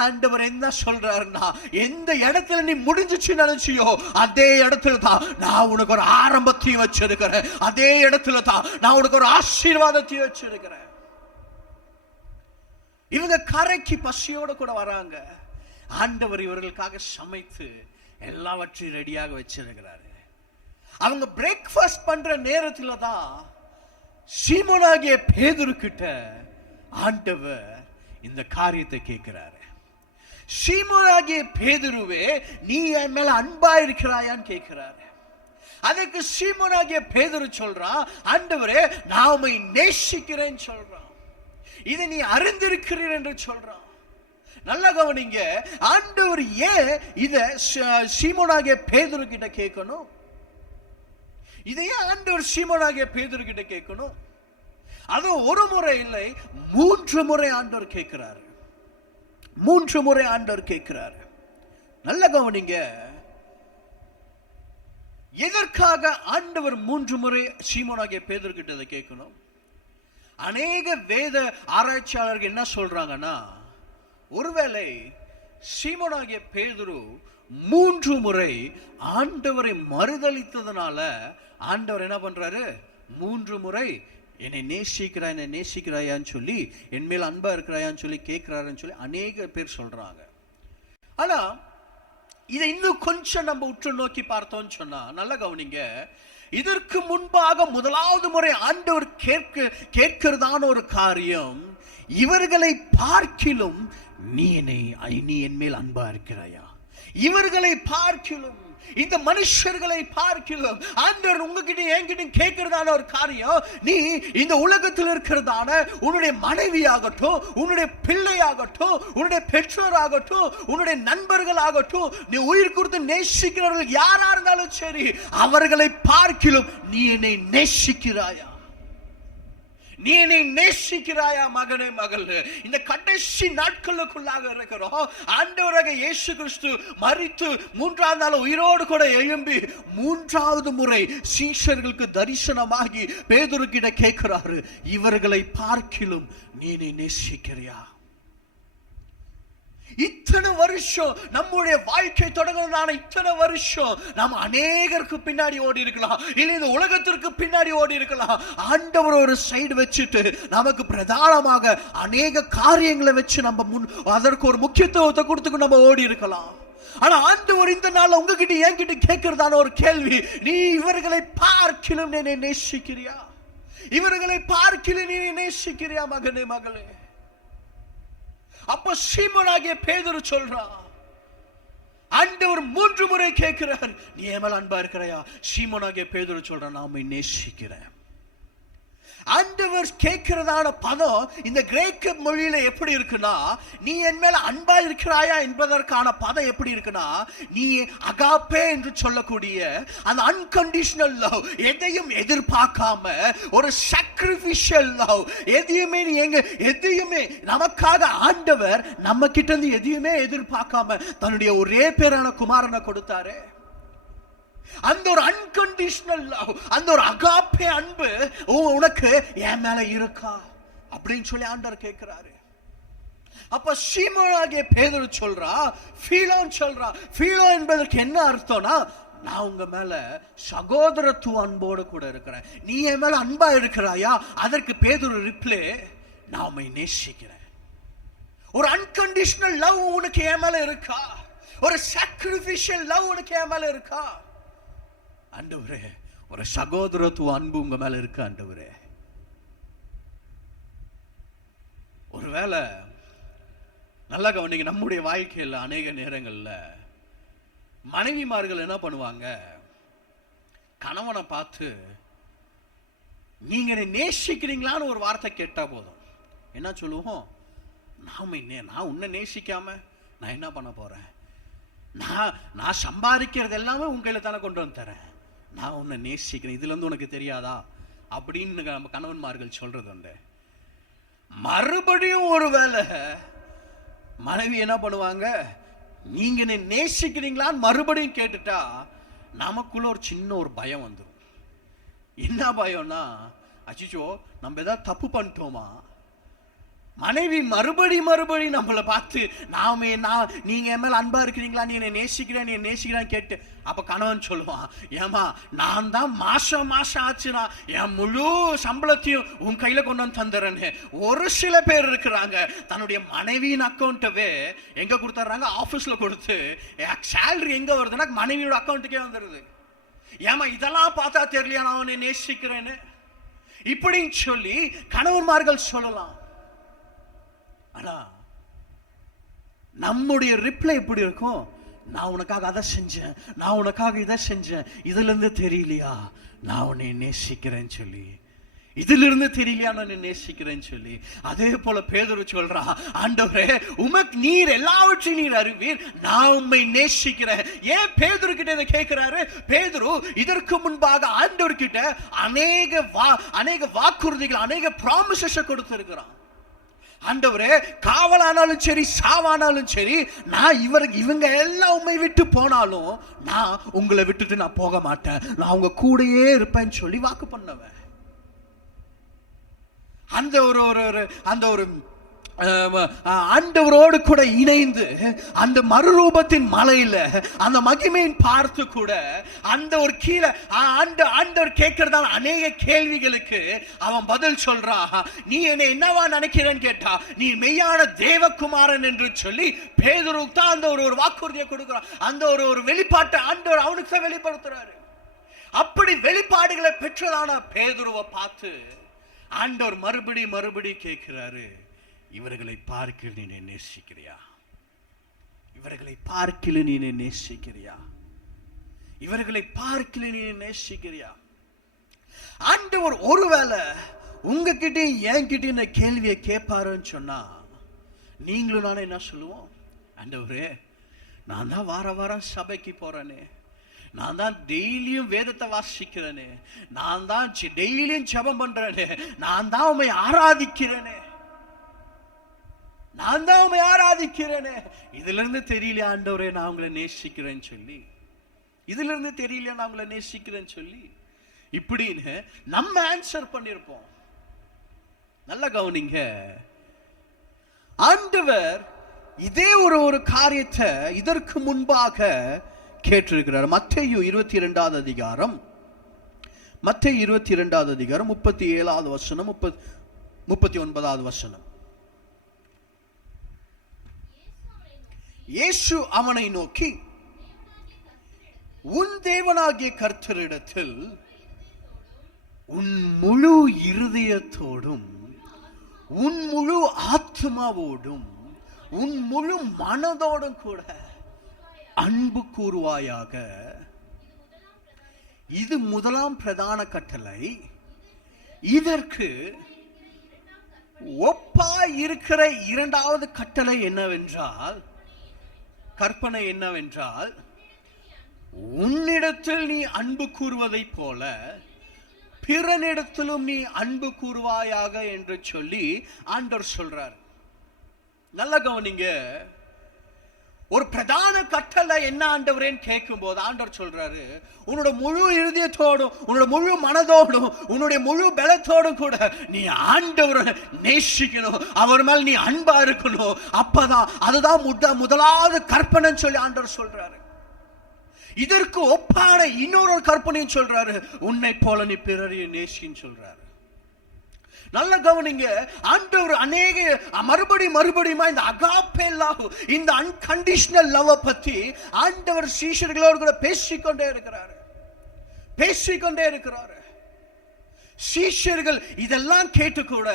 ஆண்டவர் என்ன சொல்றாருன்னா, எந்த இடத்துல நீ முடிஞ்சிச்சு நினைச்சியோ அதே இடத்துல தான் நான் உனக்கு ஒரு ஆரம்பத்தையும் வச்சிருக்கிறேன், அதே இடத்துல தான் நான் உனக்கு ஒரு ஆசீர்வாதத்தையும் வச்சிருக்கிறேன். இவங்க கரைக்கு பசியோட கூட வராங்க. ஆண்டவர் இவர்களுக்காக சமைத்து எல்லாவற்றையும் ரெடியாக வச்சிருக்கிறாரு. அவங்க பிரேக்ஃபாஸ்ட் பண்ற நேரத்துல தான் சீமோனாகிய பேதுரு கிட்ட ஆண்டவர் இந்த காரியத்தை கேட்கிறாரு. சீமோனாகிய பேதுருவே, நீ என் மேல அன்பா இருக்கிறாயான்னு கேட்கிறாரு. அதுக்கு சீமோனாகிய பேதுரு சொல்றான், ஆண்டவரே நான் உம்மை நேசிக்கிறேன்னு சொல்றான். இதை நீ அறிந்திருக்கிறீர் என்று சொல்றான். நல்ல கவனிங்க, ஆண்டவர் ஏன் இத சீமோனாகிய பேதுரு கிட்ட கேட்கணும்? இதையே ஆண்டவர் சீமோனாகிய பேதுரு கிட்ட கேட்கணும். அதுவும் ஒரு முறை இல்லை, 3 முறை ஆண்டவர் கேட்கிறாரு. 3 முறை ஆண்டவர் கேட்கிறாரு. நல்ல கவனிங்க, எதற்காக ஆண்டவர் 3 முறை சீமோனாகிய பேதுருக்கிட்ட இதை கேட்கணும்? அநேக வேத ஆராய்ச்சியாளர்கள் என்ன சொல்றாங்கன்னா, ஒருவேளை சீமோனாகிய பேதுரு 3 முறை ஆண்டவரை மறுதலித்ததனால ஆண்டவர் என்ன பண்றாரு, 3 முறை என்னை நேசிக்கிறாயான்னு சொல்லி, என் மேல் அன்பா இருக்கிறாயான்னு சொல்லி கேட்கிறாருன்னு சொல்லி அநேக பேர் சொல்றாங்க. ஆனா இதை இன்னும் கொஞ்சம் நம்ம உற்று நோக்கி பார்த்தோம்னு சொன்னா, நல்ல கவனிங்க, இதற்கு முன்பாக முதலாவது முறை ஆண்டவர் கேட்கிறதான ஒரு காரியம், இவர்களை பார்க்கிலும் நீ என் மேல் அன்பா இருக்கிறாயா? இவர்களை பார்க்கிலும், இந்த மனுஷர்களை பார்க்கிலும் ஆண்டவர் உங்ககிட்ட என்கிட்ட கேட்கிறதான ஒரு காரியம், நீ இந்த உலகத்தில் இருக்கிறதான உன்னுடைய மனைவி ஆகட்டும், உன்னுடைய பிள்ளையாகட்டும், உன்னுடைய பெற்றோராகட்டும், உன்னுடைய நண்பர்கள் ஆகட்டும், நீ உயிர் கொடுத்து நேசிக்கிறவர்கள் யாரா இருந்தாலும் சரி, அவர்களை பார்க்கிலும் நீ என்னை நேசிக்கிறாயா? நீ என்னை நேசிக்கிறாயா மகனே, மகள்? இந்த கடைசி நாட்களுக்குள்ளாக இருக்கிறோம். ஆண்டவராக இயேசு கிறிஸ்து மரித்து 3ஆம் நாள் உயிரோடு கூட எழும்பி 3வது முறை சீஷர்களுக்கு தரிசனமாகி பேதுரு கிட்ட கேட்கிறாரு, இவர்களை பார்க்கிலும் நீ என்னை நேசிக்கிறியா? இத்தனை வருஷம் நம்முடைய வாழ்க்கை தொடங்குறதான இத்தனை வருஷம் நாம் அநேகருக்கு பின்னாடி ஓடி இருக்கலாம், இல்லை இந்த உலகத்திற்கு பின்னாடி ஓடி இருக்கலாம். ஆண்டவர் ஒரு சைடு வச்சுட்டு நமக்கு பிரதானமாக அநேக காரியங்களை வச்சு நம்ம அதற்கு ஒரு முக்கியத்துவத்தை கொடுத்து நம்ம ஓடி இருக்கலாம். ஆனா ஆண்டவர் இந்த நாள் உங்ககிட்ட என்கிட்ட கேட்கிறதான ஒரு கேள்வி, நீ இவர்களை பார்க்கிலும் நீ நேசிக்கிறியா? இவர்களை பார்க்கிலும் நீ நேசிக்கிறியா மகனே, மகளே? அப்ப சீமோனாகிய பேதுரு சொல்றான், ஆண்டவர் 3 முறை கேட்கிறார், நீ என் மேல அன்பா இருக்கிறாயா? சீமோனாகிய பேதுரு சொல்றான், நான் உம்மை நேசிக்கிறேன். ஆண்டவர் கேட்கிறதான பதம் இந்த கிரேக்க மொழியில எப்படி இருக்குன்னா, நீ என் மேல அன்பா இருக்கிறாயா என்பதற்கான பதம் எப்படி இருக்குன்னா, நீ அகாப்பே என்று சொல்லக்கூடிய அந்த அன்கண்டிஷனல் லவ், எதையும் எதிர்பார்க்காம ஒரு சாக்ரிஃபிஷியல் லவ், எதையுமே நமக்காக ஆண்டவர் நம்ம கிட்ட இருந்து எதையுமே எதிர்பார்க்காம தன்னுடைய ஒரே பேரான குமாரனை கொடுத்தாரு. அந்த ஒரு அன்கண்டிஷனல் லவ், அந்த ஒரு அகாப்பே அன்பு உனக்கு என் மேல இருக்கா அப்படின்னு சொல்லி ஆண்டவர் கேட்கிறாரு. அப்ப சீமோனாகிய பேதுரு சொல்றா, ஃபீலோன் சொல்றா. ஃபீலோ என்பதற்கு என்ன அர்த்தம்னா, நான் உங்க மேல சகோதரத்துவ அன்போடு கூட இருக்கிறேன், நீ என் மேல அன்பா இருக்கிறாயா? அதற்கு பேதுரு ரிப்ளே, நான் உம்மை நேசிக்கிறேன். ஒரு அன்கண்டிஷனல் லவ் உனக்கு என் மேல இருக்கா? ஒரு சாக்ரிஃபிஷியல் லவ் உனக்கு என் மேல இருக்கா? ஆண்டவரே, ஒரு சகோதரத்துவ அன்பு உங்க மேல இருக்கு ஆண்டவரே. ஒருவேளை நல்லா கவனிங்க, நம்முடைய வாழ்க்கையில் அநேக நேரங்கள்ல மனைவிமார்கள் என்ன பண்ணுவாங்க, கணவனை பார்த்து நீங்க நேசிக்கிறீங்களான்னு ஒரு வார்த்தை கேட்டா போதும், என்ன சொல்லுவோம், நான் உன்னை நேசிக்காம நான் என்ன பண்ண போறேன்? நான் சம்பாதிக்கிறது எல்லாமே உன் கையில தானே கொண்டு வந்து தரேன், நான் உன்னை நேசிக்கிறேன், இதுல இருந்து உனக்கு தெரியாதா அப்படின்னு நம்ம கணவன்மார்கள் சொல்றது உண்டு. மறுபடியும் ஒருவேளை மனைவி என்ன பண்ணுவாங்க, நீங்க என்னை நேசிக்கிறீங்களான்னு மறுபடியும் கேட்டுட்டா நமக்குள்ள ஒரு சின்ன ஒரு பயம் வந்துடும். என்ன பயம்னா, அச்சிச்சோ நம்ம ஏதாவது தப்பு பண்ணிட்டோமா? மனைவி மறுபடி நம்மளை பார்த்து நீங்க என் மேல அன்பா இருக்கிறீங்களா, நீ என்னை நேசிக்கிறான்னு கேட்டு அப்ப கணவன் சொல்லுவான், ஏமா நான் தான் மாசம் ஆச்சுனா என் முழு சம்பளத்தையும் உன் கையில கொண்டு வந்து தந்துறேன்னு. ஒரு சில பேர் இருக்கிறாங்க, தன்னுடைய மனைவியின் அக்கௌண்ட்டவே எங்க கொடுத்துறாங்க, ஆபீஸ்ல கொடுத்து சேலரி எங்க வருதுன்னா மனைவியோட அக்கௌண்ட்டுக்கே வந்துடுது. ஏமா இதெல்லாம் பார்த்தா தெரியலையா நான் உன்னை நேசிக்கிறேன்னு இப்படின்னு சொல்லி கணவன்மார்கள் சொல்லலாம். ஆனா நம்முடைய ரிப்ளை எப்படி இருக்கும், நான் உனக்காக அதை செஞ்சேன், நான் உனக்காக இதை செஞ்சேன், இதுல இருந்து தெரியலையா நான் உன்னை நேசிக்கிறேன்னு சொல்லி. இதிலிருந்து தெரியலையா நான் நேசிக்கிறேன்னு சொல்லி. அதே போல பேதுரு சொல்றா, ஆண்டவரே உமக்கு நீர் எல்லாவற்றையும் நீர் அறிவீர், நான் உம்மை நேசிக்கிறேன். ஏன் பேதுரு கிட்ட இதை கேட்கிறாரு? பேதுரு இதற்கு முன்பாக ஆண்டவர் கிட்ட அநேக வாக்குறுதிகள், அநேக ப்ராமிசஸ் கொடுத்திருக்கிறான். ஆண்டவரே காவலானாலும் சரி, சாவானாலும் சரி, நான் இவங்க எல்லாம் உண்மை விட்டு போனாலும் நான் உங்களை விட்டுட்டு நான் போக மாட்டேன், நான் உங்க கூடயே இருப்பேன்னு சொல்லி வாக்கு பண்ணவன். அந்த ஒரு ஆண்டவரோடு கூட இணைந்து அந்த மறுரூபத்தின் மலையில அந்த மகிமையின் பார்த்து கூட அந்த ஒரு கீழே ஆண்டவர் கேட்கிறதான அநேக கேள்விகளுக்கு அவன் பதில் சொல்றான். நீ என்னை என்னவா நினைக்கிறேன்னு கேட்டா, நீ மெய்யான தேவகுமாரன் என்று சொல்லி பேதுருக்கு தான் அந்த ஒரு வாக்குறுதியை கொடுக்கிறான். அந்த ஒரு வெளிப்பாட்டை ஆண்டவர் அவனுக்கு தான் வெளிப்படுத்துறாரு. அப்படி வெளிப்பாடுகளை பெற்றதான பேதுருவை பார்த்து ஆண்டவர் மறுபடி கேட்கிறாரு, இவர்களை பார்க்கல நீ நேசிக்கிறியா? இவர்களை பார்க்கல நீ நேசிக்கிறியா? இவர்களை பார்க்கல நீ நேசிக்கிறியா? ஆண்டவர் ஒருவேளை உங்ககிட்ட என்கிட்ட இந்த கேள்வியை கேட்பாருன்னு சொன்னா, நீங்களும் நானும் என்ன சொல்லுவோம்? ஆண்டவரே, நான் தான் வாரம் சபைக்கு போறேனே, நான் தான் டெய்லியும் வேதத்தை வாசிக்கிறேனே, நான் தான் டெய்லியும் ஜெபம் பண்றேனே, நான் தான் உம்மை ஆராதிக்கிறேனே, நான் தான் உம்மை ஆராதிக்கிறேனே, இதுல இருந்து தெரியல ஆண்டவரே நான் உங்களை நேசிக்கிறேன்னு சொல்லி, இதுல இருந்து தெரியல நான் உங்களை நேசிக்கிறேன்னு சொல்லி, இப்படின்னு நம்ம ஆன்சர் பண்ணிருப்போம். நல்ல கவனிங்க, ஆண்டவர் இதே ஒரு காரியத்தை இதற்கு முன்பாக கேட்டிருக்கிறார். மத்தேயு 22வது அதிகாரம், மத்தேயு 22வது அதிகாரம் 37வது வசனம் 39வது வசனம். இயேசு அவனை நோக்கி, உன் தேவனாகிய கர்த்தரிடத்தில் உன் முழு இருதயத்தோடும் உன் முழு ஆத்மாவோடும் உன் முழு மனதோடும் கூட அன்பு கூறுவாயாக. இது முதலாம் பிரதான கட்டளை. இதற்கு ஒப்பாய் இருக்கிற இரண்டாவது கட்டளை என்னவென்றால், கற்பனை என்னவென்றால், உன்னிடத்தில் நீ அன்பு கூறுவதை போல பிறனிடத்திலும் நீ அன்பு கூறுவாயாக என்று சொல்லி ஆண்டவர் சொல்றார். நல்ல கவனிங்க, ஒரு பிரதான கட்டளை என்ன ஆண்டவரேன்னு கேட்கும் போது ஆண்டவர் சொல்றாரு, உன்னோட முழு இருதயத்தோடும் உன்னோட முழு மனதோடும் உன்னுடைய முழு பலத்தோடும் கூட நீ ஆண்டவரை நேசிக்கணும், அவர் மேல் நீ அன்பா இருக்கணும். அப்பதான் அதுதான் முதலாவது கற்பனைன்னு சொல்லி ஆண்டவர் சொல்றாரு. இதற்கு ஒப்பான இன்னொரு கற்பனையும் சொல்றாரு, உன்னை போல நீ பிறரையும் நேசின்னு சொல்றாரு. நல்ல கவனிங்க, ஆண்டவர் அநேக மறுபடியும் இந்த அகாப்பே லவ், இந்த அன்கண்டிஷனல் லவ் பத்தி ஆண்டவர் சீஷர்களோடு கூட பேசிக்கொண்டே இருக்கிறாரு. சீஷர்கள் இதெல்லாம் கேட்டு கூட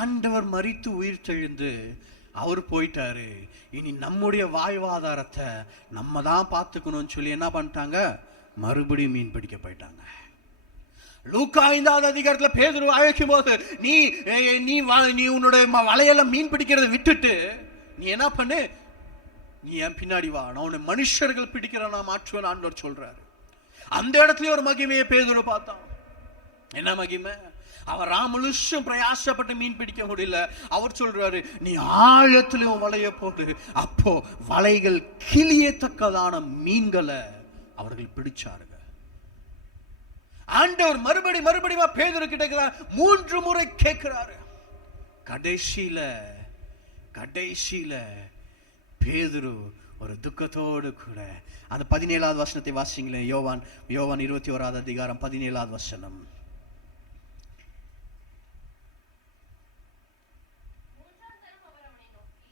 ஆண்டவர் மரித்து உயிர் தெழுந்து அவர் போயிட்டாரு, இனி நம்முடைய வாழ்வாதாரத்தை நம்ம தான் பார்த்துக்கணும்னு சொல்லி என்ன பண்ணிட்டாங்க? மறுபடியும் மீன் பிடிக்க போயிட்டாங்க. லூக்கா 5வது அதிகாரத்துல பேதுரு அழைக்கும் போது, நீ உன்னுடைய வலையெல்லாம் மீன் பிடிக்கிறத விட்டுட்டு நீ என்ன பண்ணு, நீ என் பின்னாடி வா, நான் உன்னை மனுஷர்கள் பிடிக்கிற நான் மாற்றுவேன் ஆண்டவர் சொல்றாரு. அந்த இடத்துல ஒரு மகிமையை பேதுரு பார்த்தான். என்ன மகிமை? அவர் முழுசும் பிரயாசப்பட்டு மீன் பிடிக்க முடியல. அவர் சொல்றாரு, நீ ஆழத்திலும் வலைய போடு. அப்போ வலைகள் கிளியத்தக்கதான மீன்களை அவர்கள் பிடிச்சார்கள். ஆண்டவர் மறுபடியும் பேதுரு கிட்ட 3 முறை கேட்கிறாரு. கடைசியில பேதுரு ஒரு துக்கத்தோடு கூட அந்த 17வது வசனத்தை வாசிங்களேன். யோவான் 21வது அதிகாரம் 17வது வசனம்.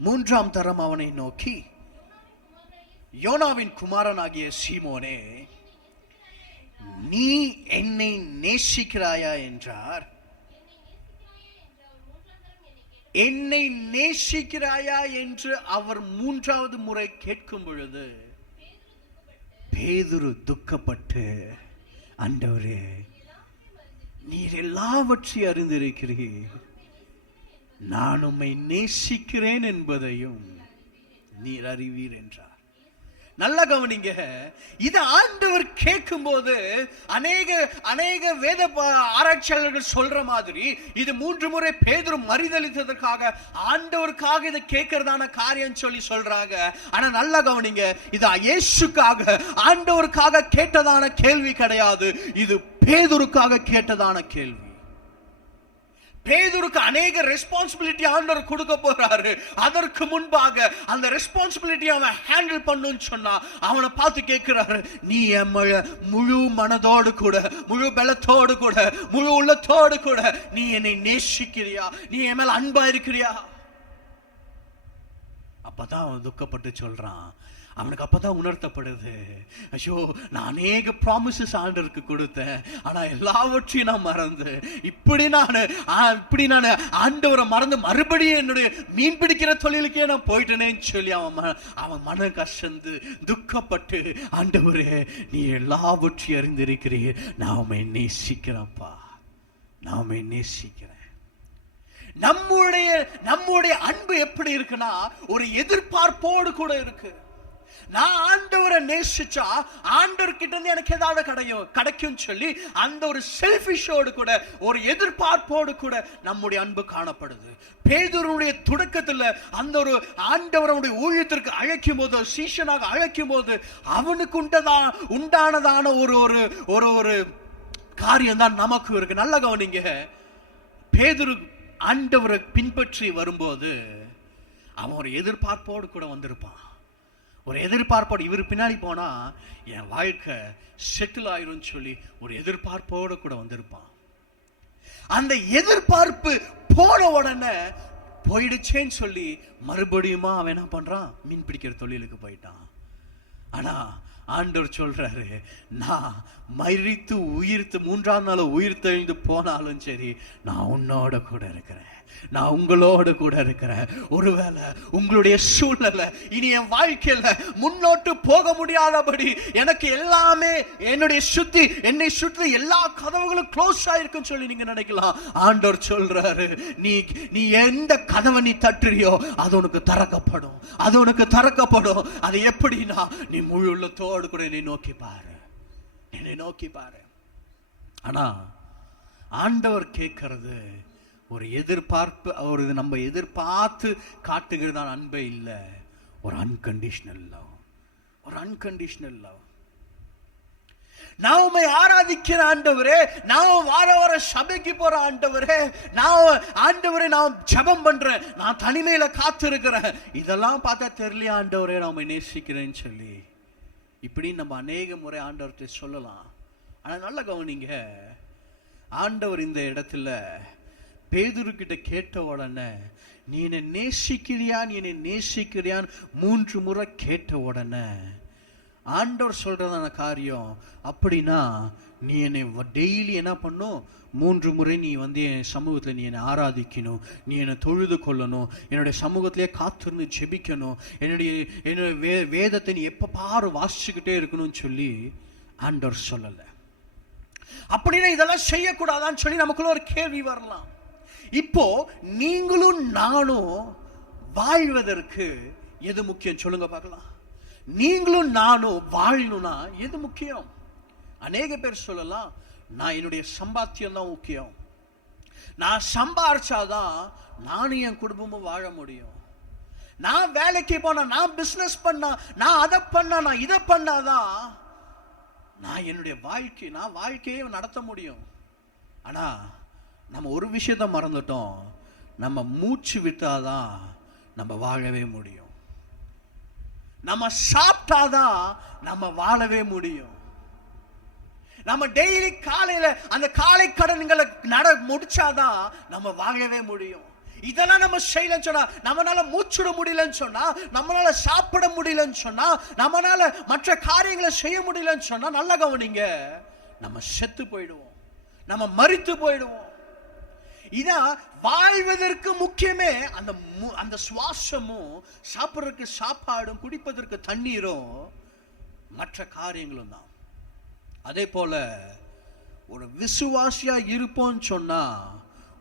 மூன்றாம் தரம் அவனை நோக்கி, யோனாவின் குமாரனாகிய சீமோனே, நீ என்னை நேசிக்கிறாயா என்றார். என்னை நேசிக்கிறாயா என்று அவர் 3வது முறை கேட்கும் பொழுது பேதுரு துக்கப்பட்டு, ஆண்டவரே நீ நீர் எல்லாவற்றையும் அறிந்திருக்கிறீர், நான் உம்மை நேசிக்கிறேன் என்பதையும் நீர் அறிவீர் என்றார். நல்ல கவனிங்க, இது ஆண்டவர் கேட்கும் போது அநேக வேத ஆராய்ச்சியாளர்கள் சொல்ற மாதிரி இது 3 முறை பேதுரு மறுதலித்ததற்காக ஆண்டவருக்காக இதை கேட்கறதான காரியம் சொல்லி சொல்றாங்க. ஆனா நல்ல கவனிங்க, இது இயேசுக்காக ஆண்டவருக்காக கேட்டதான கேள்வி கிடையாது, இது பேதுருக்காக கேட்டதான கேள்வி. பேதுருக்கு அநேக ரெஸ்பான்சிபிலிட்டி ஆண்டவர் கொடுக்க போறாரு. அதற்கு முன்பாக அந்த ரெஸ்பான்சிபிலிட்டி அவன் ஹேண்டில் பண்ணுன்னு சொன்னா அவனை பார்த்து கேட்கிறாரு, நீ என் முழு மனதோடு கூட, முழு பலத்தோடு கூட, முழு உள்ளத்தோடு கூட நீ என்னை நேசிக்கிறியா, நீ என் மேல அன்பா இருக்கிறியா? அப்பதான் அவன் துக்கப்பட்டு சொல்றான். அவனுக்கு அப்பதான் உணர்த்தப்படுது, ஐயோ நான் அநேக ப்ராமிசஸ் ஆண்டருக்கு கொடுத்தேன், ஆனா எல்லாவற்றையும் நான் மறந்து இப்படி நான் ஆண்டவரை மறந்து மறுபடியும் என்னுடைய மீன் பிடிக்கிற தொழிலுக்கே நான் போயிட்டேனேன்னு சொல்லி அவன் மன கஷ்டந்து துக்கப்பட்டு, ஆண்டவரே நீ எல்லாவற்றையும் அறிந்திருக்கிறீர், நான் உம்மை நேசிக்கிறேன்ப்பா, நான் உம்மை நேசிக்கிறேன். நம்முடைய அன்பு எப்படி இருக்குன்னா ஒரு எதிர்பார்ப்போடு கூட இருக்கு. நான் ஆண்டவரை நேசிச்சா ஆண்டவர் கிட்ட இருந்து எனக்கு ஏதாவது கிடைக்கும் சொல்லி அந்த ஒரு செல்ஃபிஷோடு கூட, ஒரு எதிர்பார்ப்போடு கூட நம்முடைய அன்பு காணப்படுது. பேதுருடைய தொடக்கத்துல அந்த ஒரு ஆண்டவருடைய ஊழியத்திற்கு அழைக்கும் போது, சீஷனாக அழைக்கும் போது அவனுக்கு உண்டானதான ஒரு காரியம் தான் நமக்கு இருக்கு. நல்ல கவனிங்க, பேதுரு ஆண்டவரை பின்பற்றி வரும்போது அவன் ஒரு எதிர்பார்ப்போடு கூட வந்திருப்பான். ஒரு எதிர்பார்ப்போடு, இவர் பின்னாடி போனா என் வாழ்க்கை செட்டில் ஆயிரும் சொல்லி ஒரு எதிர்பார்ப்போடு கூட வந்திருப்பான். அந்த எதிர்பார்ப்பு போன உடனே போயிடுச்சேன்னு சொல்லி மறுபடியுமா அவன் என்ன பண்றான், மீன் பிடிக்கிற தொழிலுக்கு போயிட்டான். ஆனா ஆண்டவர் சொல்றாரு, நான் மரித்து உயிர்த்து 3ஆம் நாள் உயிர் தெழுந்து போனாலும் சரி நான் உன்னோட கூட இருக்கிறேன், நான் உங்களோட கூட இருக்கிறேன். ஒருவேளை உங்களுடைய சூழ்நிலை இனி என் வாழ்க்கையில முன்னோட்டு போக முடியாதபடி எனக்கு எல்லாமே என்னை சுற்றி எல்லா கதவுகளும் க்ளோஸ் ஆயிருக்குன்னு சொல்லி நீங்க நினைக்கலாம். ஆண்டவர் சொல்றாரு, நீ எந்த கதவை நீ தட்டுறியோ அது உனக்கு திறக்கப்படும், அது உனக்கு திறக்கப்படும். அது எப்படின்னா நீ முழு உள்ளத்தோடு கூட என்னை நோக்கி பாரு. ஆனா ஆண்டவர் கேட்கறது ஒரு எதிர்பார்ப்பு, நம்ம எதிர்பார்த்து காட்டுகிறதான அன்பே இல்லை, ஒரு அன்கண்டிஷனல் லவ். நான் உம்மை ஆராதிக்கிற ஆண்டவரே, நான் வார சபைக்கு போற ஆண்டவரே, நான் ஜெபம் பண்றேன், நான் தனிமையில காத்து இருக்கிறேன், இதெல்லாம் பார்த்தா தெரியல ஆண்டவரே நான் உம்மை நேசிக்கிறேன்னு சொல்லி இப்படி நம்ம அநேக முறை ஆண்டவர்கிட்ட சொல்லலாம். ஆனா நல்ல கவனிங்க, ஆண்டவர் இந்த இடத்துல பேதுரு கிட்ட கேட்ட உடனே நீ என்னை நேசிக்கிறியான்னு 3 முறை கேட்ட உடனே ஆண்டவர் சொல்றதான காரியம், அப்படின்னா நீ என்னை டெய்லி என்ன பண்ணும், 3 முறை நீ என் சமூகத்தில் நீ என்னை ஆராதிக்கணும், நீ என்னை தொழுது கொள்ளணும், என்னுடைய சமூகத்திலே காத்திருந்து ஜெபிக்கணும், என்னுடைய வேதத்தை நீ எப்ப பாரு வாசிச்சுக்கிட்டே இருக்கணும்னு சொல்லி ஆண்டவர் சொல்லல. அப்படின்னா இதெல்லாம் செய்யக்கூடாதான்னு சொல்லி நமக்குள்ள ஒரு கேள்வி வரலாம். இப்போ நீங்களும் நானும் வாழ்வதற்கு எது முக்கியம் சொல்லுங்க பார்க்கலாம். நீங்களும் நானும் வாழணும்னா எது முக்கியம்? அநேக பேர் சொல்லலாம், நான் என்னுடைய சம்பாத்தியம் தான் முக்கியம், நான் சம்பாரிச்சாதான் நானும் என் குடும்பமும் வாழ முடியும், நான் வேலைக்கு போனா, நான் பிசினஸ் பண்ணா, நான் அதை பண்ணா, நான் இதை பண்ணாதான் நான் என்னுடைய வாழ்க்கையை நடத்த முடியும். ஆனா நம்ம ஒரு விஷயத்த மறந்துட்டோம், நம்ம மூச்சு விட்டாதான் நம்ம வாழவே முடியும், நம்ம சாப்பிட்டாதான் நம்ம வாழவே முடியும், நம்ம டெய்லி காலையில அந்த காலை கடன்களை முடிச்சாதான் நம்ம வாழவே முடியும். இதெல்லாம் நம்ம செய்யலன்னு சொன்னா, நம்மளால மூச்சுட முடியலன்னு சொன்னா, நம்மளால சாப்பிட முடியலன்னு சொன்னா, நம்மளால மற்ற காரியங்களை செய்ய முடியலன்னு சொன்னா, நல்லா கவனிங்க, நம்ம செத்து போயிடுவோம், நம்ம மரித்து போயிடுவோம். இதான் வாழ்வதற்கு முக்கியமே அந்த சுவாசமும், சாப்பிடுறதுக்கு சாப்பாடும், குடிப்பதற்கு தண்ணீரும், மற்ற காரியங்களும் தான். அதே போல ஒரு விசுவாசியா இருப்போம்னு சொன்னா,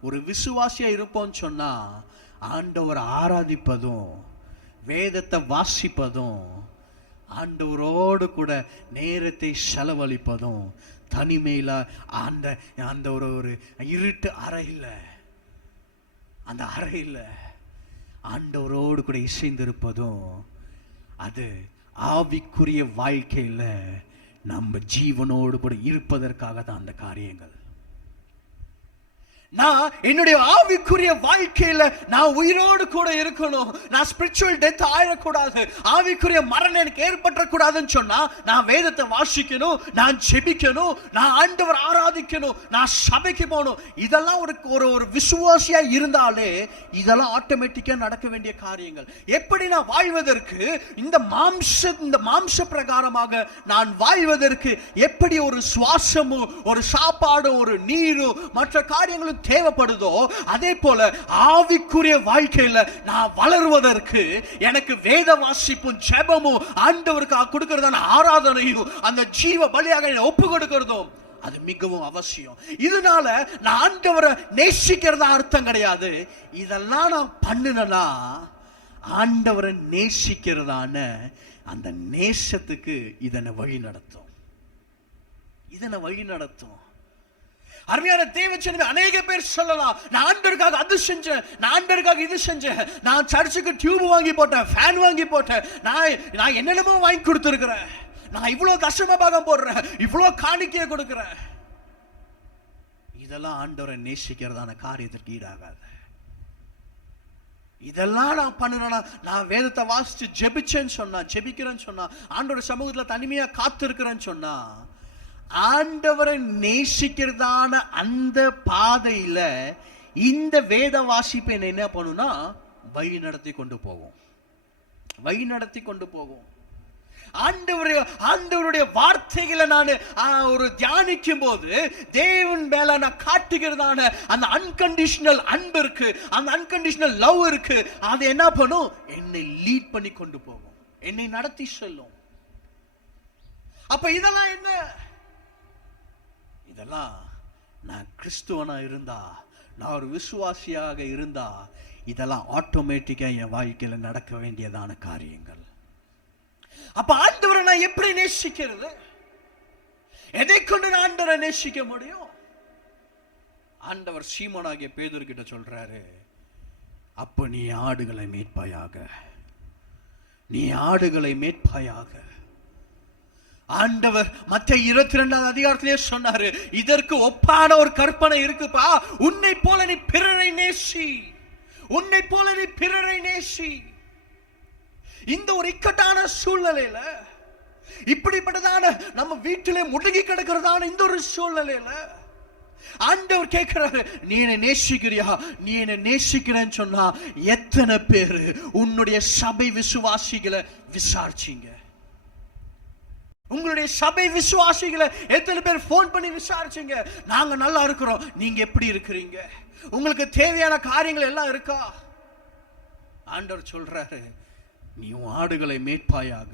ஒரு விசுவாசியா இருப்போம்னு சொன்னா ஆண்டவர் ஆராதிப்பதும் வேதத்தை வாசிப்பதும் ஆண்டவரோடு கூட நேரத்தை செலவழிப்பதும் தனிமையில அந்த அந்த ஒரு இருட்டு அறையில், அந்த அறையில் ஆண்டவரோடு கூட இசைந்திருப்பதும் அது ஆவிக்குரிய வாழ்க்கையில நம்ம ஜீவனோடு கூட இருப்பதற்காக தான் அந்த காரியங்கள். நான் என்னுடைய ஆவிக்குரிய வாழ்க்கையில நான் உயிரோடு கூட இருக்கணும், நான் ஸ்பிரிச்சுவல் டெத் ஆயிடக்கூடாது, ஆவிக்குரிய மரணம் எனக்கு ஏற்பட்டக்கூடாதுன்னு சொன்னா நான் வேதத்தை வாசிக்கணும், நான் ஜெபிக்கணும், நான் ஆண்டவர் ஆராதிக்கணும், நான் சபைக்கு போகணும். இதெல்லாம் ஒரு ஒரு விசுவாசியா இருந்தாலே இதெல்லாம் ஆட்டோமேட்டிக்கா நடக்க வேண்டிய காரியங்கள். எப்படி நான் வாழ்வதற்கு இந்த மாம்ச பிரகாரமாக நான் வாழ்வதற்கு எப்படி ஒரு சுவாசமும் ஒரு சாப்பாடும் ஒரு நீரும் மற்ற காரியங்களும் தேவைப்படுதோ, அதே போல ஆவிக்குரிய வாழ்க்கையில நான் வளருவதற்கு எனக்கு வேத வாசிப்பும் ஜெபமும் ஆண்டவருக்கு கொடுக்கிறதான ஆராதனையும் அந்த ஜீவ பலியாக ஒப்பு கொடுக்கிறதும் அது மிகவும் அவசியம். இதனால நான் ஆண்டவரை நேசிக்கிறதா அர்த்தம் கிடையாது. இதெல்லாம் நான் பண்ணுனா ஆண்டவரை நேசிக்கிறதான அந்த நேசத்துக்கு இதனை வழி நடத்தும், இதனை வழி நடத்தும். அருமையான தேவச்சனமே, அநேக பேர் சொல்லலாம், நான் ஆண்டவருக்காக அது செஞ்சேன், நான் ஆண்டவருக்காக இது செஞ்சேன், நான் சர்ச்சுக்கு டியூப் வாங்கி போட்டேன், ஃபேன் வாங்கி போட்டேன், நான் என்னென்னமோ வாங்கி கொடுத்துருக்கிறேன், நான் இவ்வளவு தசம பாகம் போடுறேன், இவ்வளவு காணிக்கையை கொடுக்கிறேன். இதெல்லாம் ஆண்டவரை நேசிக்கிறதான காரியத்திற்கு ஈடாகாது. இதெல்லாம் நான் பண்ணுறேன்னா, நான் வேதத்தை வாசிச்சு ஜெபிச்சேன்னு சொன்னா, ஜெபிக்கிறேன்னு சொன்னா, ஆண்டவருடைய சமூகத்துல தனிமையா காத்து இருக்கிறேன்னு சொன்னா, ஆண்டவரை நேசிக்கிறதான அந்த பாதையில இந்த வேத வாசிப்பு என்ன பண்ணுனா வழி நடத்தி கொண்டு போகும், வழி நடத்தி கொண்டு போகும். ஆண்டவருடைய வார்த்தைகளை நான் ஒரு தியானிக்கும் போது தேவன் மேல நான் காட்டுகிறதான அந்த அன்கண்டிஷனல் அன்பு இருக்கு, அந்த அன்கண்டிஷனல் லவ் இருக்கு. அது என்ன பண்ணும், என்னை லீட் பண்ணி கொண்டு போகும், என்னை நடத்தி செல்லும். அப்ப இதெல்லாம் என்ன, இதெல்லாம் நான் கிறிஸ்துவனா இருந்தா, நான் ஒரு விசுவாசியாக இருந்தா இதெல்லாம் ஆட்டோமேட்டிக்கா என் வாழ்க்கையில நடக்க வேண்டியதான காரியங்கள். அப்ப ஆண்டவரை நான் எப்படி நேசிக்கிறது, எதை கொண்டு நான் ஆண்டவரை நேசிக்க முடியும்? ஆண்டவர் சீமோனாகிய பேதுரு கிட்ட சொல்றாரு, அப்ப நீ ஆடுகளை மேய்ப்பாயாக, நீ ஆடுகளை மேய்ப்பாயாக. ஆண்டவர் மத்திய 22 அதிகாரத்திலே சொன்னாரு, இதற்கு ஒப்பான ஒரு கற்பனை இருக்குப்பா, உன்னை போல நீ பிறரை நேசி, உன்னை போல நீ பிறரை நேசி. இந்த ஒரு இக்கட்டான சூழ்நிலையில, இப்படிப்பட்டதான நம்ம வீட்டிலே முடங்கி கிடக்கிறதான இந்த ஒரு சூழ்நிலையில ஆண்டவர் கேட்கிறாரு, நீ என்ன நேசிக்கிறியா? நீ என்ன நேசிக்கிறேன்னு சொன்னா எத்தனை பேரு உன்னுடைய சபை விசுவாசிகளை விசாரிச்சீங்க? உங்களுடைய சபை விசுவாசிகளை எத்தனை பேர் போன் பண்ணி விசாரிச்சீங்க? நாங்க நல்லா இருக்கிறோம், நீங்க எப்படி இருக்கிறீங்க? உங்களுக்கு தேவையான காரியங்கள் எல்லாம் இருக்கா? ஆண்டவர் சொல்றாரு, நீ ஆடுகளை மேய்ப்பாயாக.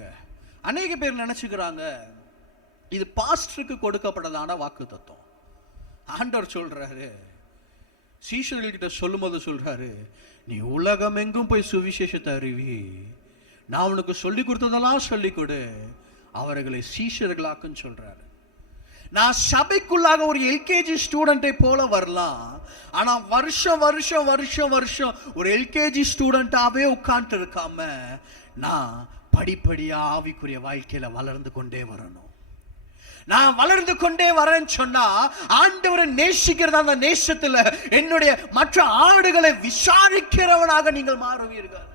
அநேக பேர் நினைச்சுக்கிறாங்க இது பாஸ்டருக்கு கொடுக்கப்பட்டதான வாக்கு தத்துவம். ஆண்டவர் சொல்றாரு, சீஷர்கள்கிட்ட சொல்லும்போது சொல்றாரு, நீ உலகம் எங்கும் போய் சுவிசேஷத்தை அறிவி, நான் உனக்கு சொல்லி கொடுத்ததெல்லாம் சொல்லிக் கொடு, அவர்களை சீஷர்களாக்குன்னு சொல்றாரு. நான் சபைக்குள்ளாக ஒரு எல்கேஜி ஸ்டூடெண்டை போல வரலாம், ஆனா வருஷம் வருஷம் வருஷம் வருஷம் ஒரு எல்கேஜி ஸ்டூடெண்டாவே உட்கார்ந்து இருக்காம நான் படிப்படியா ஆவிக்குரிய வாழ்க்கையில வளர்ந்து கொண்டே வரணும். நான் வளர்ந்து கொண்டே வரேன்னு சொன்னா ஆண்டவரை நேசிக்கிறதா அந்த நேசத்துல என்னுடைய மற்ற ஆடுகளை விசாரிக்கிறவனாக நீங்கள் மாறுவீர்கள்,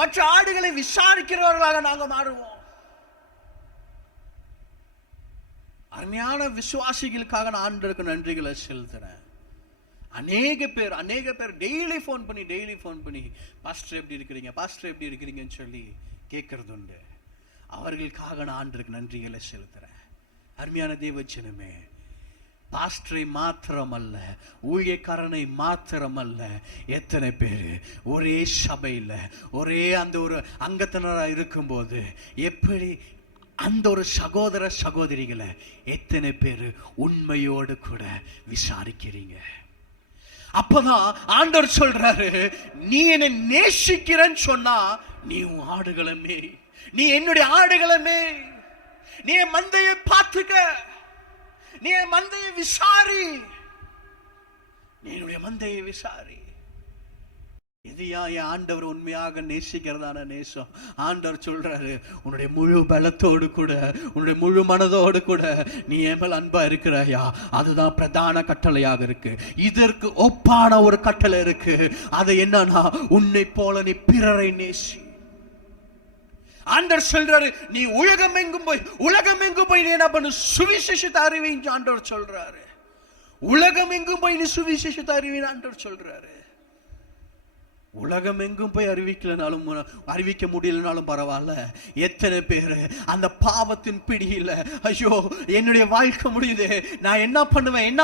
மற்ற ஆடுகளை விசாரிக்கிறவர்களாக நாங்க மாறுவோம். அருமையான விசுவாசிகளுக்காக நான் ஆண்டவருக்கு நன்றிகளை செலுத்துறேன். அநேக பேர் டெய்லி ஃபோன் பண்ணி பாஸ்டர் எப்படி இருக்கிறீங்க, பாஸ்டர் எப்படி இருக்கிறீங்கன்னு சொல்லி கேட்கறது உண்டு. அவர்களுக்காக நான் ஆண்டவருக்கு நன்றிகளை செலுத்துறேன். அருமையான தேவஜனமே, பாஸ்டரை மாத்திரமல்ல, ஊழியக்காரனை மாத்திரமல்ல, எத்தனை பேர் ஒரே சபையில் ஒரே அந்த ஒரு அங்கத்தினராக இருக்கும்போது எப்படி அந்த ஒரு சகோதர சகோதரிகளை எத்தனை பேர் உண்மையோடு கூட விசாரிக்கிறீங்க? அப்பதான் ஆண்டவர் சொல்றாரு, நீ என்னை நேசிக்கிறேன்னு சொன்னா நீ உன் ஆடுகளை மேய், நீ என்னுடைய ஆடுகளை மேய், நீ என் மந்தையை பார்த்துக்க, நீ என் மந்தையை விசாரி, நீ என்னுடைய மந்தையை விசாரி. எதையா என் ஆண்டவர் உண்மையாக நேசிக்கிறதான நேசம்? ஆண்டவர் சொல்றாரு, உன்னுடைய முழு பலத்தோடு கூட, உன்னுடைய முழு மனதோடு கூட நீ என் மேல் அன்பா இருக்கிறாயா? அதுதான் பிரதான கட்டளையாக இருக்கு. இதற்கு ஒப்பான ஒரு கட்டளை இருக்கு. அது என்னன்னா, உன்னை போல நீ பிறரை நேசி. ஆண்டவர் சொல்றாரு, நீ உலகம் எங்கும் போய் நீ என்ன பண்ணு? சுவிசேஷத்தை அறிவிங்க. ஆண்டவர் சொல்றாரு, உலகம் எங்கும் போய் நீ சுவிசேஷத்தை அறிவின்னு ஆண்டவர் சொல்றாரு. உலகம் எங்கும் போய் அறிவிக்க முடியலனாலும் பரவாயில்ல. எத்தனை பேர் அந்த பாவத்தின் பிடியில, ஐயோ என்னுடைய வாழ்க்கை முடியுது, நான் என்ன பண்ணுவேன்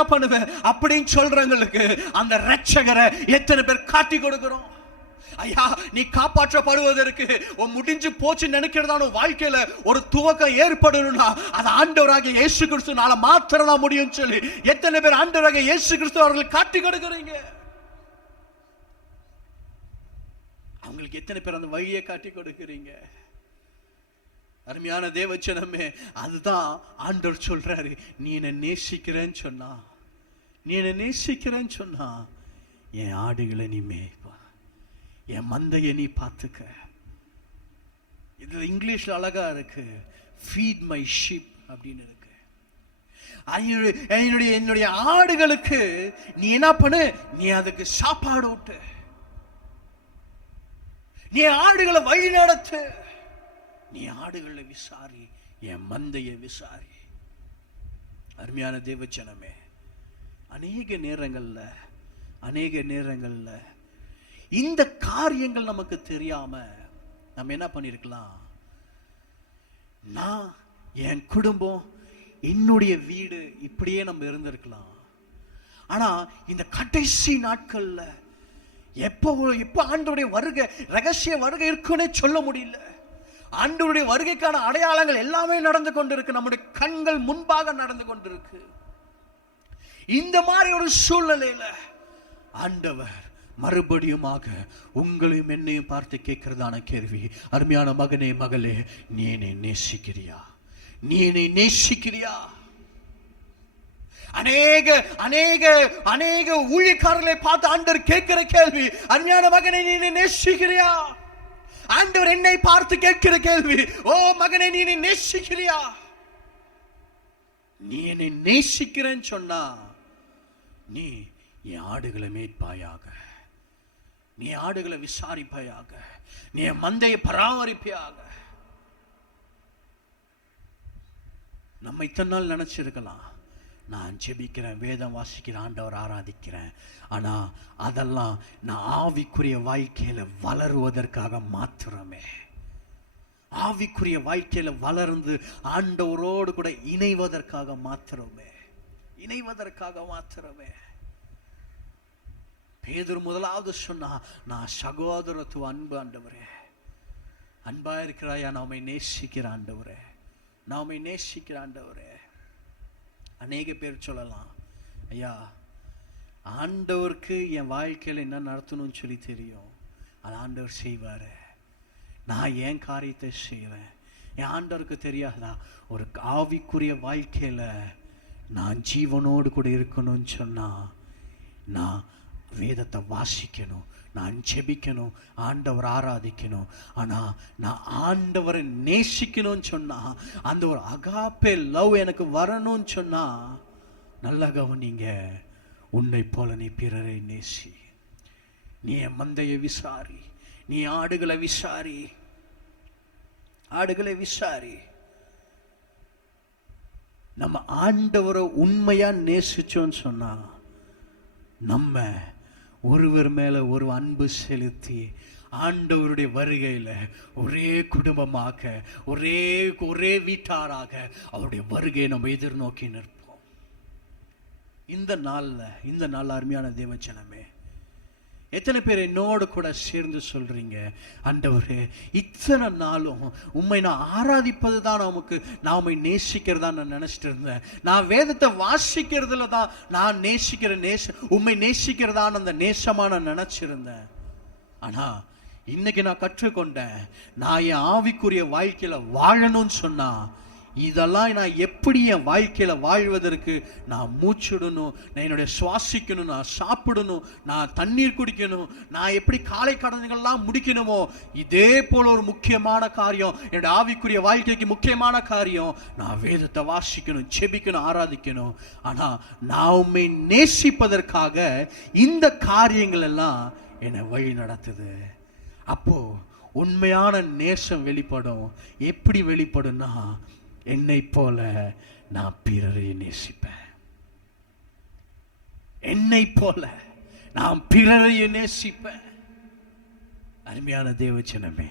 அப்படின்னு சொல்றவங்களுக்கு அந்த இரட்சகரை எத்தனை பேர் காட்டி கொடுக்கிறோம்? ஐயா, நீ காப்பாற்றப்படுவதற்கு முடிஞ்சு போச்சு நினைக்கிறதான வாழ்க்கையில ஒரு துவக்கம் ஏற்படணும்னா அது ஆண்டவராகிய இயேசு கிறிஸ்துனால மாத்திரம் தான் முடியும் சொல்லி எத்தனை பேர் ஆண்டவராகிய இயேசு கிறிஸ்து அவர்கள் காட்டி கொடுக்கிறீங்க? அவங்களுக்கு எத்தனை பேர் அந்த வழியை காட்டி கொடுக்கிறீங்க? அருமையான தேவச்சனமே, அதுதான் ஆண்டவர் சொல்றாரு, நீ என்ன நேசிக்கிறேன்னு சொன்னா என் ஆடுகளை நீ மேய்ப்பா, என் மந்தையை நீ பார்த்துக்க. இது இங்கிலீஷ்ல அழகா இருக்கு, ஃபீட் மை ஷீப் அப்படின்னு இருக்கு. என்னுடைய ஆடுகளுக்கு நீ என்ன பண்ணு? நீ அதுக்கு சாப்பாடு ஊட்டு, நீ ஆடுகளை வழி நடத்து, நீ ஆடுகளை விசாரி, என் மந்தையை விசாரி. அருமையான தேவச்சனமே, அநேக நேரங்கள்ல இந்த காரியங்கள் நமக்கு தெரியாம நம்ம என்ன பண்ணிருக்கலாம்? நான், என் குடும்பம், என்னுடைய வீடு இப்படியே நம்ம இருந்திருக்கலாம். ஆனா இந்த கடைசி நாட்கள்ல எப்ப ஆண்டவருடைய வருகை, ரகசிய வருகை இருக்குன்னே சொல்ல முடியல. ஆண்டவருடைய வருகைக்கான அடையாளங்கள் எல்லாமே நடந்து கொண்டிருக்கு, நம்முடைய கண்கள் முன்பாக நடந்து கொண்டிருக்கு. இந்த மாதிரி ஒரு சூழ்நிலையில ஆண்டவர் மறுபடியுமாக உங்களையும் என்னையும் பார்த்து கேட்கிறதான கேள்வி, அருமையான மகனே மகளே, நீ என்னை நேசிக்கிறியா? அநேக ஊழியக்காரர்களை பார்த்து ஆண்டவர் கேட்கிற கேள்வி, அருமையான மகனை நீ நேசிக்கிறியா? ஆண்டவர் என்னை பார்த்து கேட்கிற கேள்வி, ஓ மகனை நீ நேசிக்கிறியா? நீ என்னை நேசிக்கிறேன்னு சொன்னா நீ என் ஆடுகளை மேய்ப்பாயாக, நீ ஆடுகளை விசாரிப்பாயாக, நீ என் மந்தையை பராமரிப்பாயாக. நம்ம இத்தனை நாள் நினைச்சிருக்கலாம், நான் ஜெபிக்கிறேன், வேதம் வாசிக்கிறேன், ஆண்டவர் ஆராதிக்கிறேன், ஆனா அதெல்லாம் நான் ஆவிக்குரிய வாழ்க்கையில வளருவதற்காக மாத்திரமே, ஆவிக்குரிய வாழ்க்கையில வளர்ந்து ஆண்டவரோடு கூட இணைவதற்காக மாத்திரமே. பேதுரு முதலாவது சொன்னா, நான் சகோதரத்துவ அன்பு ஆண்டவரே, அன்பா இருக்கிறாயா? நாம நேசிக்கிற ஆண்டவரே. அநேக பேர் சொல்லலாம், ஐயா ஆண்டவருக்கு என் வாழ்க்கையில் என்ன நடத்தணும்னு சொல்லி தெரியும், அது ஆண்டவர் செய்வாரு, நான் என் காரியத்தை செய்வேன். என் ஆண்டவருக்கு தெரியாதா? ஒரு ஆவிக்குரிய வாழ்க்கையில நான் ஜீவனோடு கூட இருக்கணும்னு சொன்னா நான் வேதத்தை வாசிக்கணும், நான் ஜெபிக்கணும், ஆண்டவர் ஆராதிக்கணும். ஆனா நான் ஆண்டவரை நேசிக்கணும்னு சொன்னா, அந்த ஒரு அகாப்பே லவ் எனக்கு வரணும்னு சொன்னா, நல்ல கவனிங்க, உன்னை போல நீ பிறரை நேசி, நீ என் மந்தையை விசாரி, நீ ஆடுகளை விசாரி. நம்ம ஆண்டவரை உண்மையா நேசிச்சோன்னு சொன்னா, நம்ம ஒருவர் மேல ஒரு அன்பு செலுத்தி ஆண்டவருடைய வருகையில ஒரே குடும்பமாக, ஒரே வீட்டாராக அவருடைய வருகையை நம்ம எதிர்நோக்கி நிற்போம். இந்த நாள் அருமையான தேவச்சனமே, எத்தனை பேர் என்னோடு கூட சேர்ந்து சொல்றீங்க, ஆண்டவரே இத்தனை நாளும் உம்மை நான் ஆராதிப்பது தான் நான் உம்மை நேசிக்கிறதா நான் நினைச்சிட்டு இருந்தேன். நான் வேதத்தை வாசிக்கிறதுல தான் நான் உம்மை நேசிக்கிறதான்னு அந்த நேசமா நான் நினைச்சிருந்தேன். ஆனா இன்னைக்கு நான் கற்றுக்கொண்டேன், நான் என் ஆவிக்குரிய வாழ்க்கையில வாழணும்னு சொன்னா இதெல்லாம் நான் எப்படி என் வாழ்க்கையில வாழ்வதற்கு நான் மூச்சிடணும், நான் என்னுடைய சுவாசிக்கணும், நான் சாப்பிடணும், நான் தண்ணீர் குடிக்கணும், நான் எப்படி காலை கடன்கள்லாம் முடிக்கணுமோ இதே போல ஒரு முக்கியமான காரியம் என்னுடைய ஆவிக்குரிய வாழ்க்கைக்கு முக்கியமான காரியம், நான் வேதத்தை வாசிக்கணும், செபிக்கணும், ஆராதிக்கணும். ஆனா நான் உம்மை நேசிப்பதற்காக இந்த காரியங்கள் எல்லாம் என்னை வழி நடத்துது. அப்போ உண்மையான நேசம் வெளிப்படும். எப்படி வெளிப்படும்னா, என்னை போல நான் பிறரை நேசிப்பேன். என்னை போல நான் பிறரை நேசிப்பேன். அருமையான தேவச்சனமே,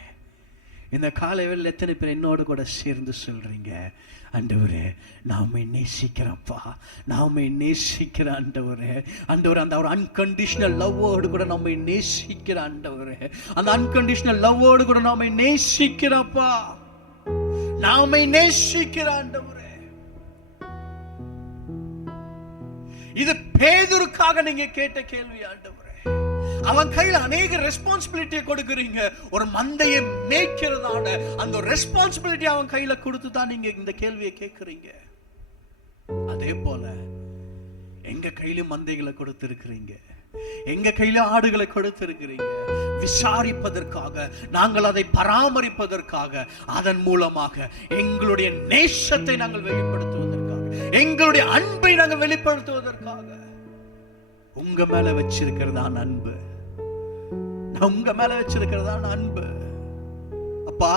இந்த காலையில் எத்தனை பேர் என்னோடு கூட சேர்ந்து சொல்றீங்க, ஆண்டவரே நான் உம்மை நேசிக்கிறேன்ப்பா, நான் உம்மை நேசிக்கிறேன் ஆண்டவரே. ஆண்டவரே அந்த ஒரு அன்கண்டிஷனல் லவ்வோடு கூட நம்மை நேசிக்கிற ஆண்டவரே, அந்த அன்கண்டிஷனல் லவ்வோடு கூட நம்மை நேசிக்கிறப்பா, நாமை நேசிக்கிற ஆண்டவரே. இது பேதுருக்காக நீங்க கேட்ட கேள்வி ஆண்டவரே. அவன் கையில அநேக ரெஸ்பான்சிபிலிட்டியை கொடுக்குறீங்க. ஒரு மந்தையை மேய்க்கிறதான அந்த ரெஸ்பான்சிபிலிட்டி அவன் கையில கொடுத்து தான் நீங்க இந்த கேள்வியை கேட்கிறீங்க. அதே போல எங்க கையிலும் மந்தைகளை கொடுத்திருக்கிறீங்க, எங்க கையில ஆடுகளை கொடுத்திருக்கிறீங்க. விசாரிப்பதற்காக, நாங்கள் அதை பராமரிப்பதற்காக, அதன் மூலமாக எங்களுடைய நேசத்தை நாங்கள் வெளிப்படுத்துவதற்காக, எங்களுடைய அன்பை நாங்கள் வெளிப்படுத்துவதற்காக உங்க மேல வச்சிருக்கிறதான் அன்பு. உங்க மேல வச்சிருக்கிறதான் அன்பு. அப்பா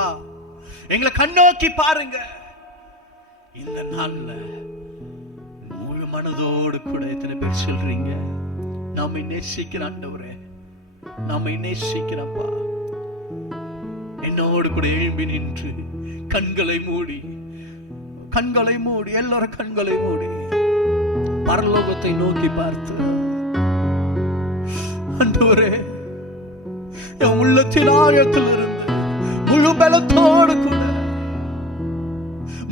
எங்களை கண்ணோக்கி பாருங்க. இந்த நாள்ல முழு மனதோடு கூட எத்தனை பேர் சொல்றீங்க, நாம நேசிக்கிற ஆண்டவரே, நாம நேசிக்கிறப்பா. என்னோடு கூட எழும்பி நின்று கண்களை மூடி எல்லாரும் கண்களை மூடி பரலோகத்தை நோக்கி பார்த்து, ஆண்டவரே என் உள்ளத்தின் ஆழத்திலிருந்து முழு பலத்தோடு கூட,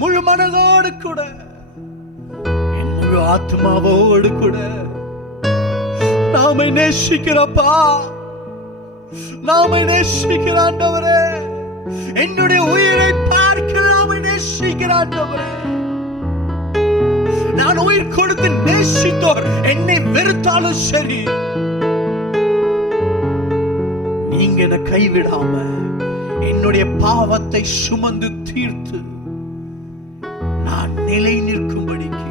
முழு மனதோடு கூட, என் முழு ஆத்மாவோடு கூட நாமை நேசிக்கிறப்பா, நாமை நேசிக்கிற ஆண்டவரே. என்னுடைய உயிரை பார்க்க நாமை நேசிக்கிற ஆண்டவரே. நான் உயிர் கொடுத்து நேசித்தோர் என்னை வெறுத்தாலும் சரி, நீங்க என்னை கைவிடாம என்னுடைய பாவத்தை சுமந்து தீர்த்து நான் நிலை நிற்கும்படிக்கு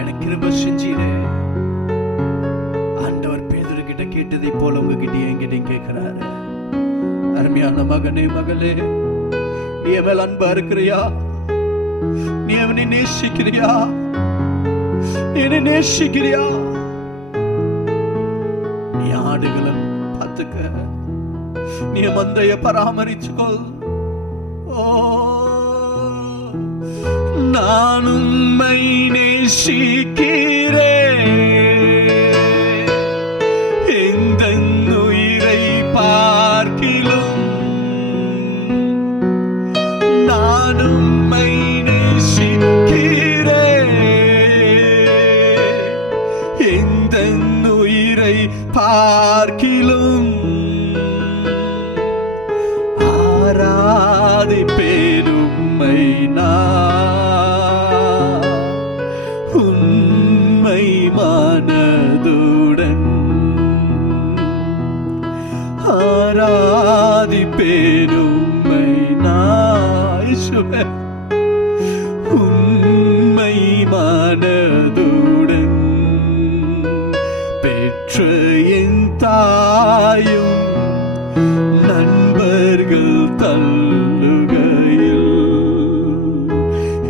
எனக்கு கிருபை செஞ்சீரே. ஆண்டவர் பேதுரு கிட்ட கேட்டதை போல உங்ககிட்ட என்கிட்ட கேட்கிறாரு. அருமையான மகனே, மகளே, நீ என் மேல் அன்பா இருக்கிறியா? நீ அவனை நேசிக்கிறியா? என்னை நேசிக்கிறியா? நீ ஆடுகளை பார்த்துக்க, நீ மந்தைய பராமரிச்சுக்கொள். ஓ, நான் உம்மை நேசிக்கிறேன், எந்த உயிரை பார்க்கிலும் நான் உம்மை நேசிக்கிறேன், எந்த உயிரை பார்க்கிலும் ஆராதிப்பேன் உம்மை நான் உண்மை மனதுடன், ஆராதிப்பேன் உம்மை நான் உண்மை மனதுடன். பெற்ற என் தாயும் நண்பர்கள் தள்ளுகையில்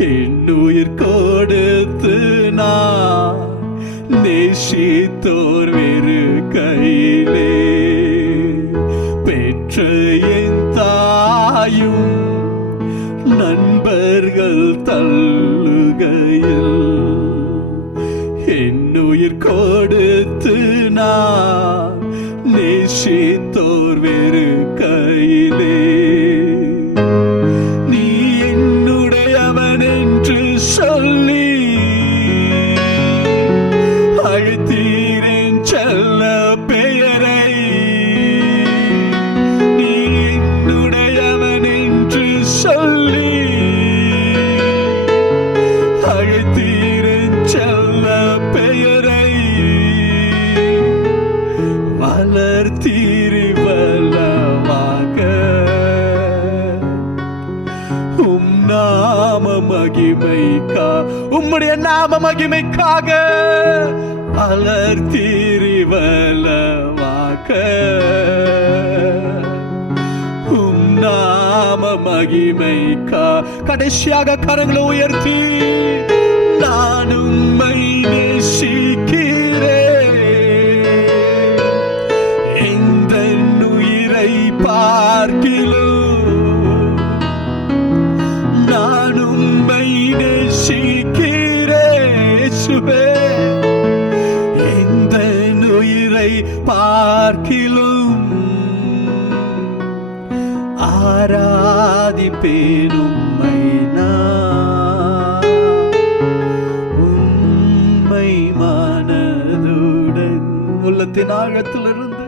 என் உயிர் கொடுத்து நான் நேசித்தோர் வெறு கையிலே. பெற்ற என் தாயும் நண்பர்கள் தள்ளுகையில் என் உயிர் கொடுத்து நான் நேசி நேசித்தோர் வேறு கையிலே நீ என்னுடையவன் என்று சொல்லி அழைத்தீரின் செல்ல பெயரை நீ என்னுடையவன் என்று சொல்லி அழைத்தீரின் செல்ல பெயரை வளர்த்தீரி வல்லமாக நாம மகிமைக்கா உம்முடைய நாம மகிமைக்காக வளர்த்தீரி வல்லமாக நாம மகிமைக்கா. கடைசியாக கரங்களை உயர்த்தி நான் உம்மை நேசிக்கிறேன் இந்த உயிரை பார்க்கிலும் நான் உம்மை நேசிக்கிறேன் இயேசுவே இந்த உயிரை பார்க்கிலும் ஆராதிப்பேன் உம்மை நான் உம்மை மனதுடன் உள்ளத்தின் ஆழத்திலிருந்து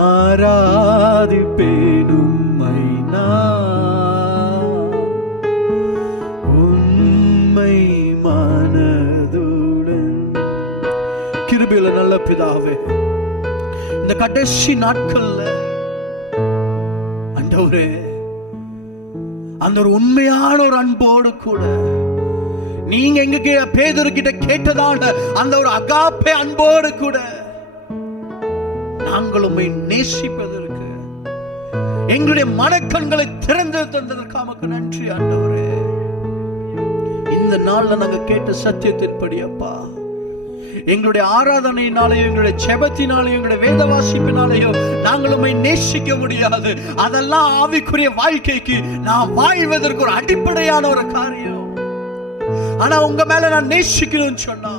ஆராதிப்பேன் உம்மை நான் உம்மை மனதுடன். கிருபையுள்ள நல்ல பிதாவே, இந்த கடைசி நாட்கள்ல ஆண்டவரே அந்த ஒரு உண்மையான ஒரு அன்போடு கூட நீங்க எங்க பேதுரு கிட்ட கேட்டதான அந்த ஒரு அகாப்பே அன்போடு கூட நாங்கள் உம்மை நேசிப்பதற்கு எங்களுடைய மனக்கண்களை திறந்து தந்ததற்காக நன்றி ஆண்டவரே. இந்த நாள்ல நாங்க கேட்ட சத்தியத்தின்படி அப்பா எங்களுடைய ஆராதனையினாலேயோ எங்களுடைய ஜெபத்தினாலேயோ எங்களுடைய வேத வாசிப்பினாலேயோ நாங்கள் உம்மை நேசிக்க முடியாது. அதெல்லாம் ஆவிக்குரிய வாழ்க்கைக்கு நான் வாழ்வதற்கு ஒரு அடிப்படையான ஒரு காரியம். ஆனா உங்க மேல நான் நேசிக்கணும்னு சொன்னா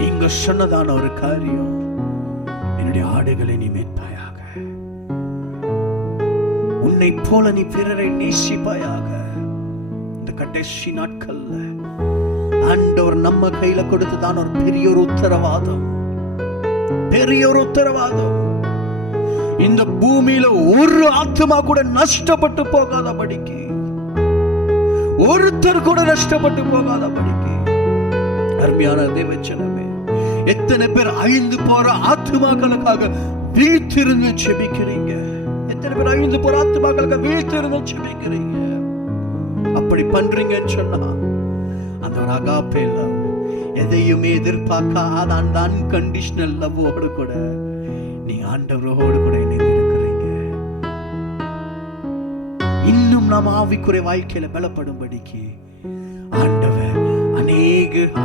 நீங்க சொன்னதான ஒரு காரியம், என்னுடைய ஆடுகளை நீ மேய்ப்பாயாக, உன்னை போல நீ பிறரை நேசிப்பாயாக. இந்த கடைசி நாட்கள்ல ஆண்டவர் நம்ம கையில கொடுத்ததான ஒரு பெரிய ஒரு உத்தரவாதம், பெரிய ஒரு உத்தரவாதம். இந்த பூமியில ஒரு ஆத்மா கூட நஷ்டப்பட்டு போகாதபடிக்கு, ஒருத்தர் கூட நஷ்டப்பட்டு போகாதபடிக்கு. அருமையான தேவச்சனமே, எத்தனை பேர் அழிந்து போற ஆத்மாக்களுக்காக வீழ்த்திருந்து செபிக்கிறீங்க? எத்தனை பேர் அழிந்து போற ஆத்மாக்களுக்காக வீழ்த்திருந்து செபிக்கிறீங்க? அப்படி பண்றீங்கன்னு சொன்னா அந்த ஒரு அகாப்பே லவ், எதையுமே எதிர்பார்க்காத அந்த அன்கண்டிஷனல் லவ்வோடு கூட நீ ஆண்டவரோடு கூட இணைந்திருக்கிறீங்க. இன்னும் நாம் ஆவிக்குரிய வாழ்க்கையில பலப்படும்படிக்கு ஆண்டவர்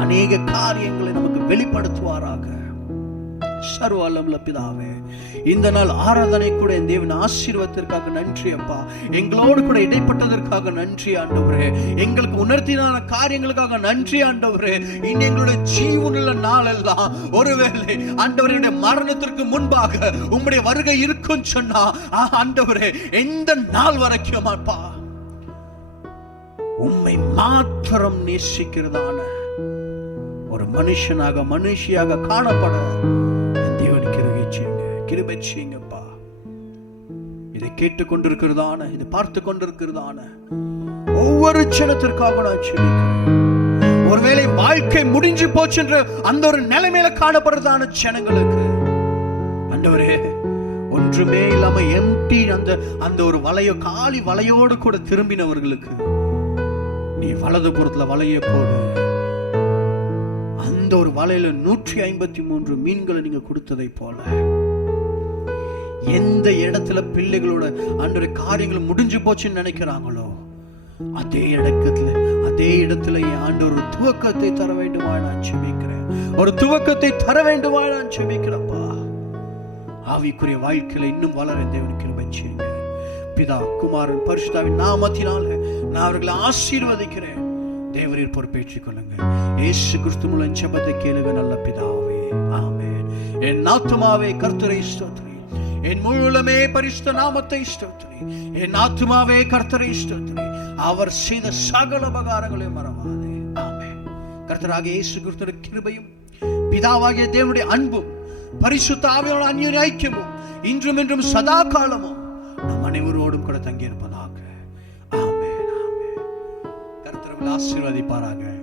அநேக காரியங்களை நமக்கு வெளிப்படுத்துவாராக. சர்வ வல்லமையுள்ள பிதாவே, இந்த நாள் ஆராதனை கூட என் தேவன் ஆசீர்வாதத்திற்காக நன்றி அப்பா. எங்களோடு கூட இடைப்பட்டதற்காக நன்றி ஆண்டவரே. எங்களுக்கு உணர்த்தினான காரியங்களுக்காக நன்றி ஆண்டவரே. இனி எங்களுடைய ஜீவனுள்ள நாள் எல்லாம் ஒருவேளை ஆண்டவருடைய மரணத்திற்கு முன்பாக உம்முடைய வருகை இருக்கும் சொன்னா ஆண்டவரே, எந்த நாள் வரைக்கும் அப்பா உம்மை மாத்திரம் நேசிக்கிறதான ஒரு மனுஷியாக காணப்பட தேவனுக்கு கிருபை செய்யுங்கப்பா. இதை கேட்டுக்கொண்டிருக்கிறதான, இதை பார்த்து கொண்டிருக்கிறதான ஒவ்வொரு ஜனத்திற்காக நான் சொல்லிக்கிறேன். ஒருவேளை வாழ்க்கை முடிஞ்சு போச்சுன்ற அந்த ஒரு நிலைமையில காணப்படுறதான ஜனங்களுக்கு ஆண்டவரே, ஒன்றுமே இல்லாம எம்டி அந்த ஒரு காலி வலையோடு கூட திரும்பினவர்களுக்கு நீ வலது புறத்துல வலைய போடு. அந்த ஒரு வலையில 153 மீன்களை நீங்க கொடுத்ததை போல எந்த இடத்துல பிள்ளைகளோட அன்றைய காரியங்கள் முடிஞ்சு போச்சுன்னு நினைக்கிறாங்களோ அதே இடத்துல ஆண்டு ஒரு துவக்கத்தை தர வேண்டுமா நான் செபிக்கிறேன். ஒரு துவக்கத்தை தர வேண்டுமா நான் செபிக்கிறப்பா. ஆவிக்குரிய வாழ்க்கையில இன்னும் வளர தேவனுக்கு கிருபை செய்யுங்க. பிதா குமாரன் பரிசுத்தாவின் நாமத்தினால நான் அவர்களை ஆசீர்வதிக்கிறேன். தேவரீர் பொறுப்பேற்றுக் கொள்ளுங்க. இயேசு கிறிஸ்து மூலம் ஜெபத்தை கேளுங்க நல்ல பிதாவே, ஆமென். என் ஆத்துமாவே கர்த்தரை ஸ்தோத்திரி, என் முழுமே பரிசுத்த நாமத்தை ஸ்தோத்திரி. என் ஆத்துமாவே கர்த்தரை ஸ்தோத்திரி. அவர் செய்த சகல உபகாரங்களையும் மறவாதே. ஆமென். கர்த்தராகிய இயேசு கிறிஸ்துவின் கிருபையும் பிதாவாகிய தேவனுடைய அன்பும் பரிசுத்த ஆவியானவருடைய அந்யோன்ய ஐக்கியமும் இன்றும் என்றும் சதா காலமும் நம் அனைவரோடும் கூட தங்கியிருப்பதாக. ஆமென். ஆமென். கர்த்தர் உங்களை ஆசீர்வதிப்பாராக.